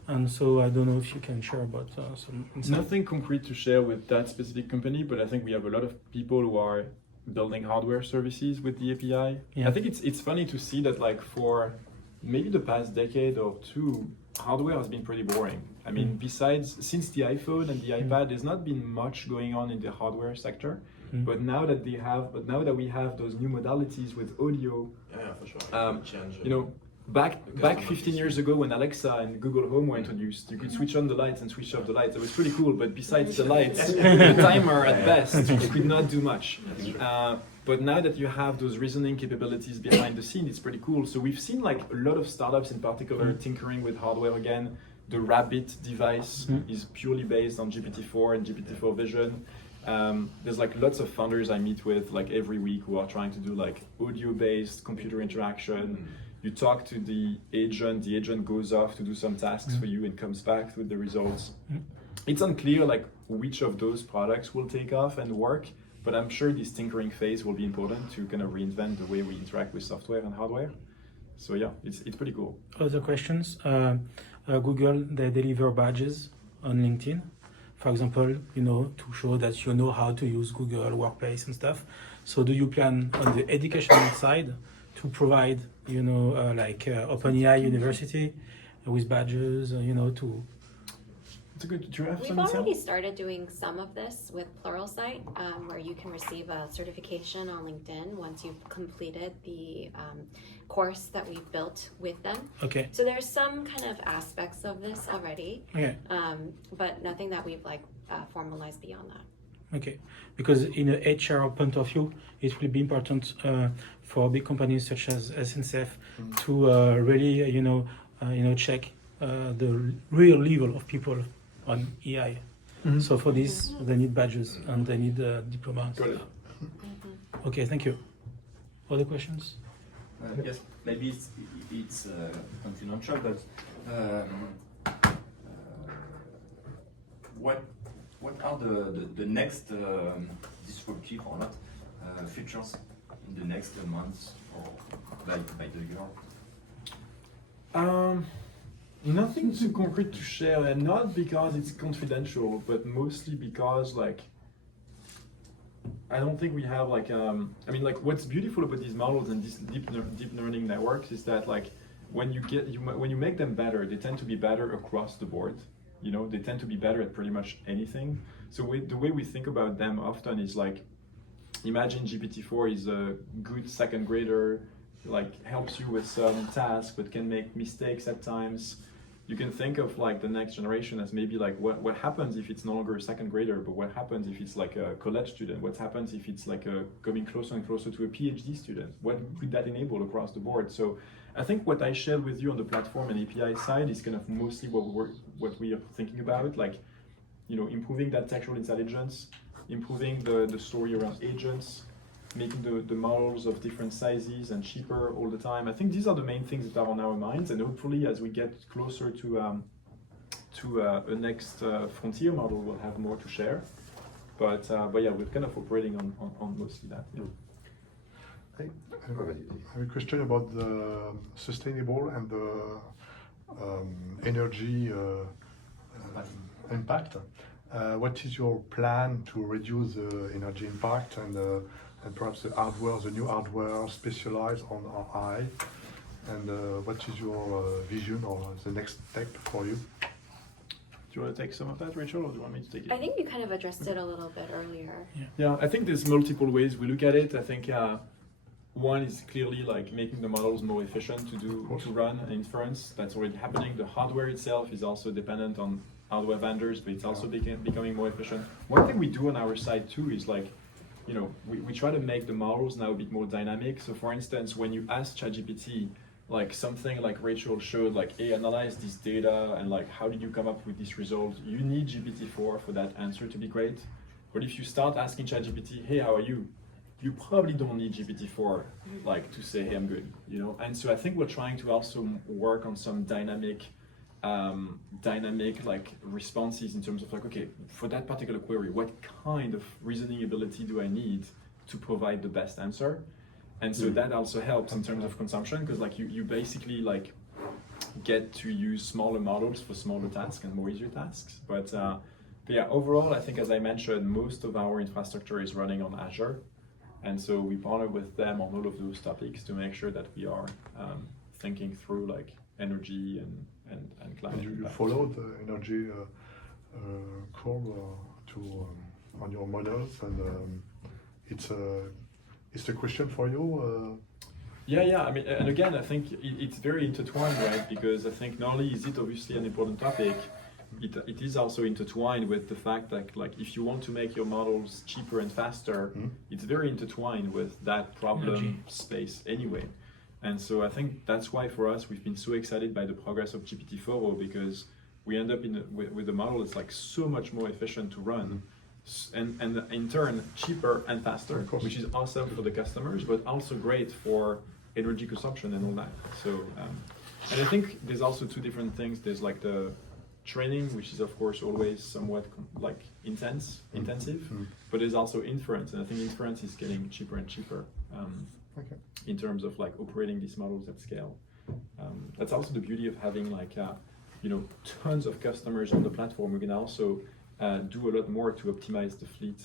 And so I don't know if you can share about some insight. Nothing concrete to share with that specific company, but I think we have a lot of people who are building hardware services with the API. Yeah. I think it's funny to see that like for maybe the past decade or two, hardware has been pretty boring. I mean, since the iPhone and the iPad, there's not been much going on in the hardware sector. But now that we have those new modalities with audio, for sure. Back 15 years ago when Alexa and Google Home were introduced, you could switch on the lights and switch off the lights. It was pretty cool, but besides the lights, the timer at best, you could not do much. But now that you have those reasoning capabilities behind the scene, it's pretty cool. So we've seen like a lot of startups in particular tinkering with hardware again. The Rabbit device is purely based on GPT-4 and GPT-4 vision. There's like lots of founders I meet with like every week who are trying to do like audio-based computer interaction. You talk to the agent goes off to do some tasks for you and comes back with the results. It's unclear like which of those products will take off and work, but I'm sure this tinkering phase will be important to kind of reinvent the way we interact with software and hardware. So yeah, it's pretty cool. Other questions? Google, they deliver badges on LinkedIn, for example, to show that you know how to use Google Workplace and stuff. So do you plan on the educational side to provide, OpenAI University with badges, to... It's a good. Do you have We've already started doing some of this with Pluralsight, where you can receive a certification on LinkedIn once you've completed the course that we've built with them. Okay. So there's some kind of aspects of this already, but nothing that we've formalized beyond that. Okay, because in an HR point of view, it will be important for big companies such as SNCF to really, check the real level of people on AI. So for this, they need badges and they need diplomas. Okay, thank you. Other questions? Yes, maybe it's confidential, but what are the next disruptive or not features in the next months or by the year? Nothing too concrete to share, and not because it's confidential, but mostly because I don't think we have like I mean, like what's beautiful about these models and these deep learning networks is that like when you make them better, they tend to be better across the board. You know, they tend to be better at pretty much anything. So the way we think about them often is like, imagine GPT-4 is a good second grader, like helps you with some tasks, but can make mistakes at times. You can think of like the next generation as maybe like what happens if it's no longer a second grader, but what happens if it's like a college student? What happens if it's like coming closer and closer to a PhD student? What could that enable across the board? So I think what I shared with you on the platform and API side is kind of mostly what we are thinking about, like, you know, improving that textual intelligence, improving the story around agents, making the models of different sizes and cheaper all the time. I think these are the main things that are on our minds, and hopefully as we get closer to a next frontier model, we'll have more to share. But yeah, we're kind of operating on mostly that. Yeah. I have a question about the sustainable and the energy impact. What is your plan to reduce the energy impact and perhaps the hardware, the new hardware specialized on AI? And what is your vision or the next step for you? Do you want to take some of that, Rachel, or do you want me to take it? I think you kind of addressed it a little bit earlier. Yeah, I think there's multiple ways we look at it. I think one is clearly like making the models more efficient to run inference. That's already happening. The hardware itself is also dependent on hardware vendors, but it's also becoming more efficient. One thing we do on our side too is like, you know, we try to make the models now a bit more dynamic. So for instance, when you ask ChatGPT, like something like Rachel showed, like, hey, analyze this data and like, how did you come up with this result? You need GPT-4 for that answer to be great. But if you start asking ChatGPT, hey, how are you? You probably don't need GPT-4 like to say, hey, I'm good, you know? And so I think we're trying to also work on some dynamic like responses in terms of like, okay, for that particular query, what kind of reasoning ability do I need to provide the best answer? And so that also helps in terms of consumption, because like you basically like get to use smaller models for smaller tasks and more easier tasks. But yeah, overall, I think as I mentioned, most of our infrastructure is running on Azure. And so we partner with them on all of those topics to make sure that we are thinking through like energy and climate. You follow the energy curve on your models, and it's a question for you. Yeah. I mean, and again, I think it's very intertwined, right? Because I think not only is it obviously an important topic, it is also intertwined with the fact that like if you want to make your models cheaper and faster, it's very intertwined with that problem space anyway. And so I think that's why for us we've been so excited by the progress of GPT-4, because we end up with a model that's like so much more efficient to run, and in turn cheaper and faster, which is awesome for the customers, but also great for energy consumption and all that. So and I think there's also two different things. There's like the training, which is of course always somewhat like intensive, but there's also inference, and I think inference is getting cheaper and cheaper in terms of like operating these models at scale. That's also the beauty of having like you know, tons of customers on the platform. We can also do a lot more to optimize the fleet,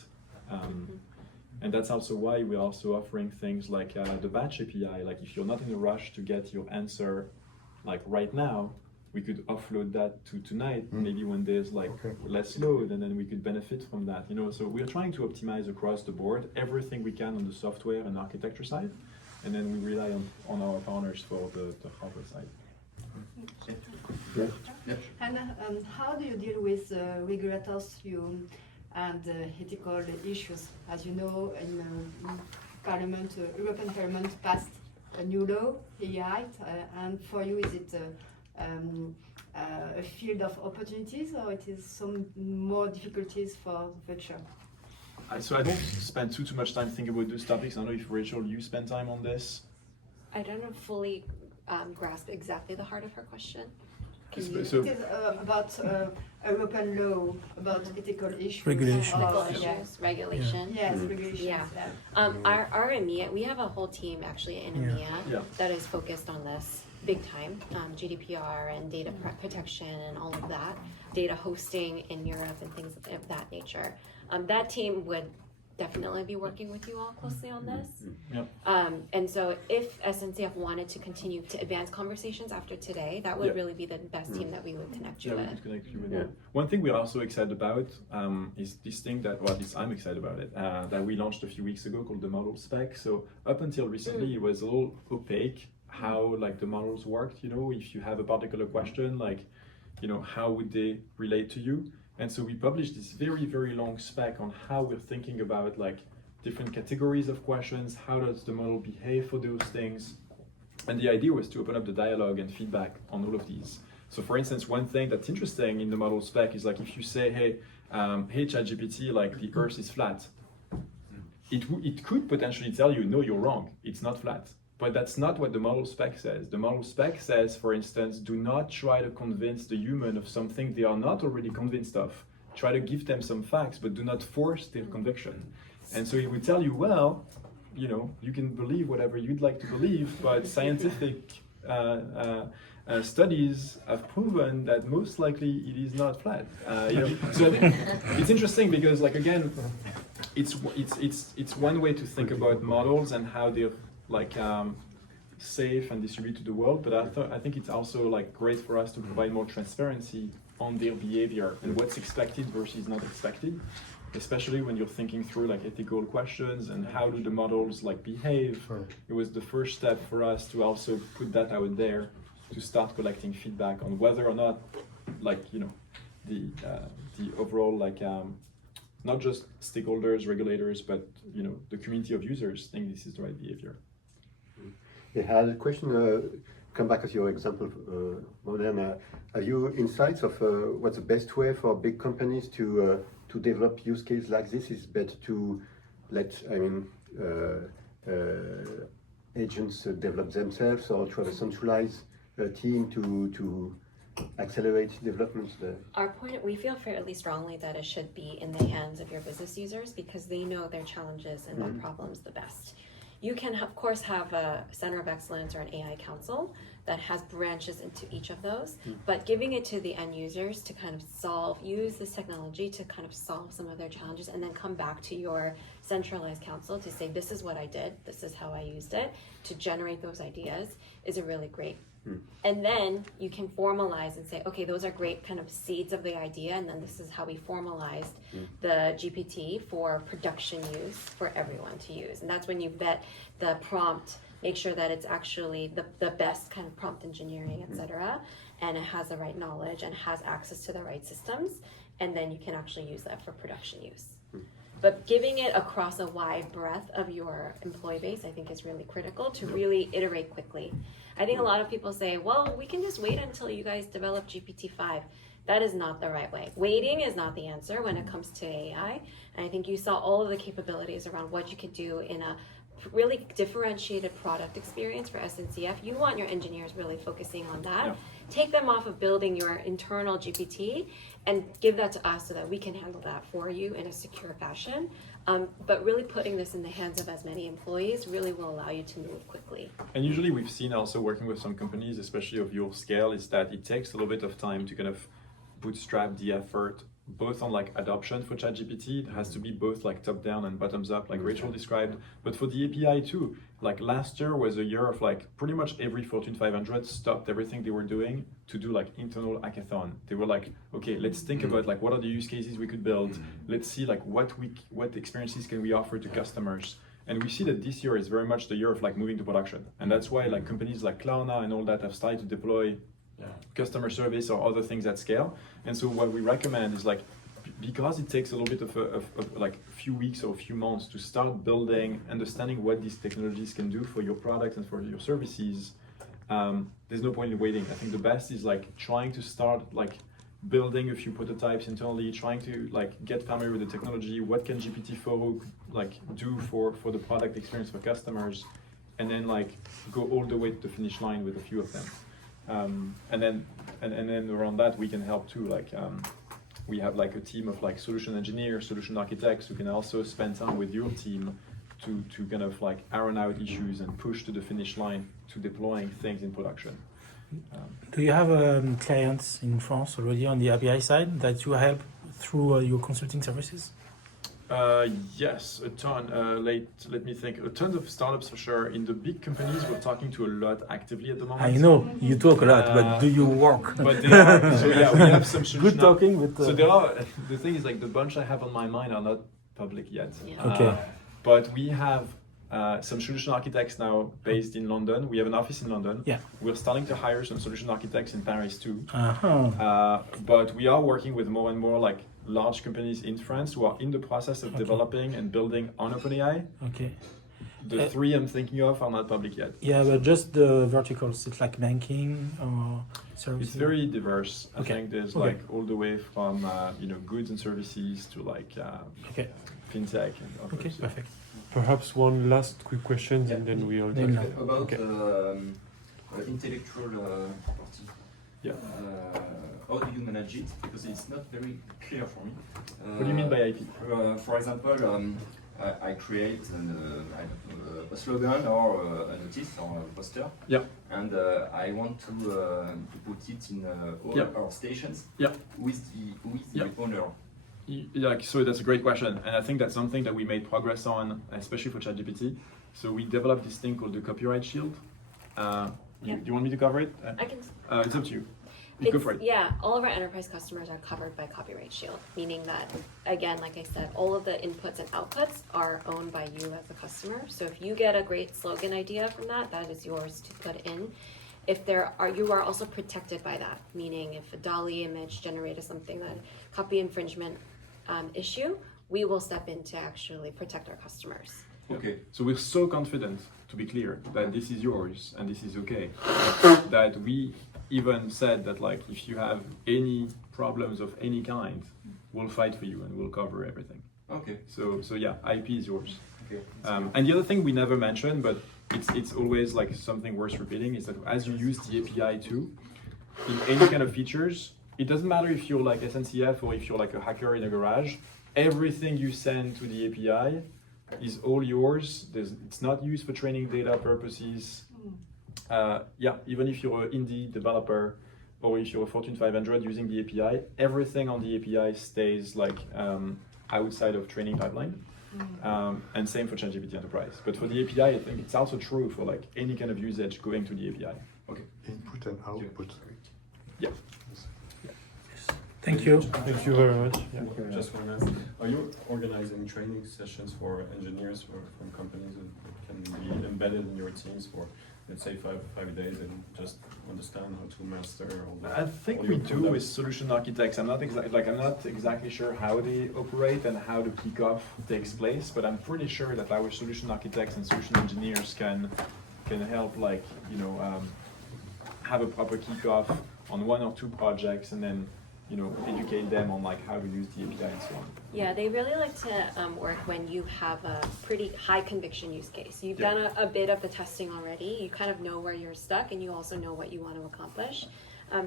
and that's also why we're also offering things like the batch API. Like if you're not in a rush to get your answer like right now, we could offload that to tonight, maybe when there's like less load, and then we could benefit from that, you know. So we're trying to optimize across the board everything we can on the software and architecture side, and then we rely on our partners for the hardware side. And how do you deal with regulators and ethical issues? As you know, in Parliament, European Parliament passed a new law, AI, and for you, is it a field of opportunities, or it is some more difficulties for the future? So I don't spend too much time thinking about those topics. I don't know if Rachel, you spend time on this. I don't fully grasp exactly the heart of her question. It is about European law, about ethical issues. Regulation. Regulation. Yes, regulation. Yeah. Our EMEA, we have a whole team actually in EMEA that is focused on this big time, GDPR and data protection and all of that, data hosting in Europe and things of that nature. That team would definitely be working with you all closely on this. Yeah. And so if SNCF wanted to continue to advance conversations after today, that would really be the best team that we would connect you Yeah, we with. could connect you with that. One thing we're also excited about is this thing that, well, at least I'm excited about it, that we launched a few weeks ago called the model spec. So up until recently, it was a little opaque how like the models worked. You know, if you have a particular question, like, you know, how would they relate to you? And so we published this very, very long spec on how we're thinking about like different categories of questions, how does the model behave for those things. And the idea was to open up the dialogue and feedback on all of these. So for instance, one thing that's interesting in the model spec is like if you say, hey, hey ChatGPT, like the Earth is flat, it could potentially tell you, no, you're wrong, it's not flat. But that's not what the model spec says. The model spec says, for instance, do not try to convince the human of something they are not already convinced of. Try to give them some facts, but do not force their conviction. And so it would tell you, well, you know, you can believe whatever you'd like to believe, but scientific studies have proven that most likely it is not flat. You know? So I think it's interesting because, like, again, it's one way to think about models and how they're like safe and distributed to the world, but I think it's also like great for us to provide more transparency on their behavior and what's expected versus not expected, especially when you're thinking through like ethical questions and how do the models like behave. It was the first step for us to also put that out there to start collecting feedback on whether or not, like, you know, the overall like not just stakeholders, regulators, but, you know, the community of users think this is the right behavior. I had a question, come back to your example, Modern. Have you insights of what's the best way for big companies to develop use cases like this? Is it better to let, agents develop themselves, or to have a centralized team to accelerate development there? Our point, we feel fairly strongly that it should be in the hands of your business users because they know their challenges and their problems the best. You can, of course, have a center of excellence or an AI council that has branches into each of those, but giving it to the end users to kind of use this technology to kind of solve some of their challenges and then come back to your centralized council to say, this is what I did, this is how I used it, to generate those ideas is a really great. And then you can formalize and say, okay, those are great kind of seeds of the idea, and then this is how we formalized the GPT for production use for everyone to use. And that's when you vet the prompt, make sure that it's actually the best kind of prompt engineering, etc., and it has the right knowledge and has access to the right systems, and then you can actually use that for production use. But giving it across a wide breadth of your employee base, I think, is really critical to really iterate quickly. I think a lot of people say, well, we can just wait until you guys develop GPT-5. That is not the right way. Waiting is not the answer when it comes to AI. And I think you saw all of the capabilities around what you could do in a really differentiated product experience for SNCF. You want your engineers really focusing on that. Yeah. Take them off of building your internal GPT and give that to us so that we can handle that for you in a secure fashion. But really putting this in the hands of as many employees really will allow you to move quickly. And usually we've seen also working with some companies, especially of your scale, is that it takes a little bit of time to kind of bootstrap the effort both on like adoption for ChatGPT. It has to be both like top down and bottoms up, like Rachel described, but for the API too. Like last year was a year of like pretty much every Fortune 500 stopped everything they were doing to do like internal hackathon. They were like, okay, let's think about like what are the use cases we could build. Let's see like what experiences can we offer to customers. And we see that this year is very much the year of like moving to production. And that's why like companies like Klarna and all that have started to deploy customer service or other things at scale. And so what we recommend is like, because it takes a little bit of like a few weeks or a few months to start building, understanding what these technologies can do for your products and for your services, there's no point in waiting. I think the best is like trying to start like building a few prototypes internally, trying to like get familiar with the technology, what can GPT-4 like do for the product experience for customers, and then like go all the way to the finish line with a few of them. And then around that we can help too. Like we have like a team of like solution engineers, solution architects who can also spend time with your team to kind of like iron out issues and push to the finish line to deploying things in production. Do you have clients in France already on the API side that you help through your consulting services? Yes, a ton. Let me think. A ton of startups for sure. In the big companies, we're talking to a lot actively at the moment. I know you talk a lot, but do you work? But they are. So yeah, we have some solutions. Good talking, but so there are. The thing is, like the bunch I have on my mind are not public yet. Yeah. Okay. But we have some solution architects now based in London. We have an office in London. Yeah. We're starting to hire some solution architects in Paris too. Uh-huh. But we are working with more and more like large companies in France who are in the process of developing and building on OpenAI. Okay. The three I'm thinking of are not public yet. Yeah, but just the verticals. It's like banking or services. It's very diverse. Okay. I think there's Okay. like all the way from goods and services to like Okay. fintech and others. Okay, perfect. Perhaps one last quick question, and then we all. About intellectual property. Yeah. How do you manage it? Because it's not very clear for me. What do you mean by IP? For example, I create a slogan or a notice or a poster. Yeah. And I want to put it in all our stations. Yeah. With the owner. Yeah, so that's a great question, and I think that's something that we made progress on, especially for ChatGPT. So we developed this thing called the copyright shield. Do you want me to cover it? I can. It's up to you. You go for it. Yeah, all of our enterprise customers are covered by Copyright Shield, meaning that, again, like I said, all of the inputs and outputs are owned by you as a customer. So if you get a great slogan idea from that, that is yours to put in. If you are also protected by that, meaning if a DALL-E image generated something that copy infringement issue, we will step in to actually protect our customers. Okay, so we're so confident, to be clear, that this is yours and this is okay, that we even said that like if you have any problems of any kind, we'll fight for you and we'll cover everything. Okay. So yeah, IP is yours. Okay. And the other thing we never mentioned, but it's always like something worth repeating, is that as you use the API too, in any kind of features, it doesn't matter if you're like SNCF or if you're like a hacker in a garage, everything you send to the API is all yours. It's not used for training data purposes. Even if you're an indie developer or if you're a Fortune 500 using the API, everything on the API stays like outside of training pipeline. And same for ChatGPT Enterprise. But for the API, I think it's also true for like any kind of usage going to the API. Okay. Input and output. Yeah. Thank you. Thank you very much. Yeah. Just one last. Are you organizing training sessions for engineers from companies that can be embedded in your teams for, let's say, five days and just understand how to master all the? I think we do with solution architects. I'm not exactly sure how they operate and how the kickoff takes place, but I'm pretty sure that our solution architects and solution engineers can help have a proper kickoff on one or two projects and then educate them on like how to use the API and so on. Yeah, they really like to work when you have a pretty high conviction use case. You've done a bit of the testing already. You kind of know where you're stuck and you also know what you want to accomplish.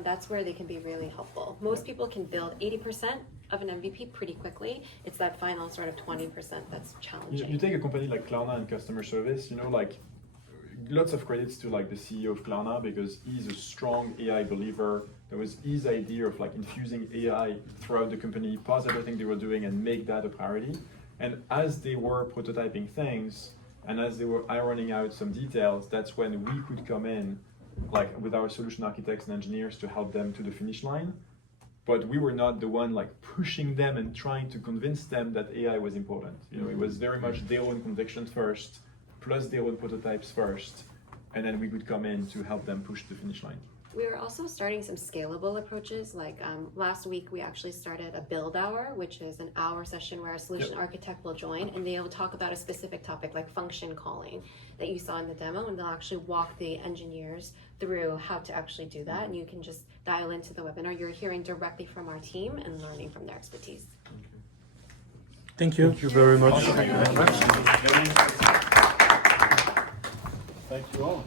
That's where they can be really helpful. Most people can build 80% of an MVP pretty quickly. It's that final sort of 20% that's challenging. You take a company like Klarna and customer service, lots of credits to like the CEO of Klarna because he's a strong AI believer. There was his idea of like infusing AI throughout the company, pause everything they were doing and make that a priority. And as they were prototyping things and as they were ironing out some details, that's when we could come in like with our solution architects and engineers to help them to the finish line. But we were not the one like pushing them and trying to convince them that AI was important. It was very much their own convictions first, plus their own prototypes first, and then we would come in to help them push the finish line. We are also starting some scalable approaches. Like last week, we actually started a build hour, which is an hour session where a solution architect will join and they will talk about a specific topic like function calling that you saw in the demo, and they'll actually walk the engineers through how to actually do that. And you can just dial into the webinar. You're hearing directly from our team and learning from their expertise. Thank you. Thank you very much. Thank you very much. Thank you all.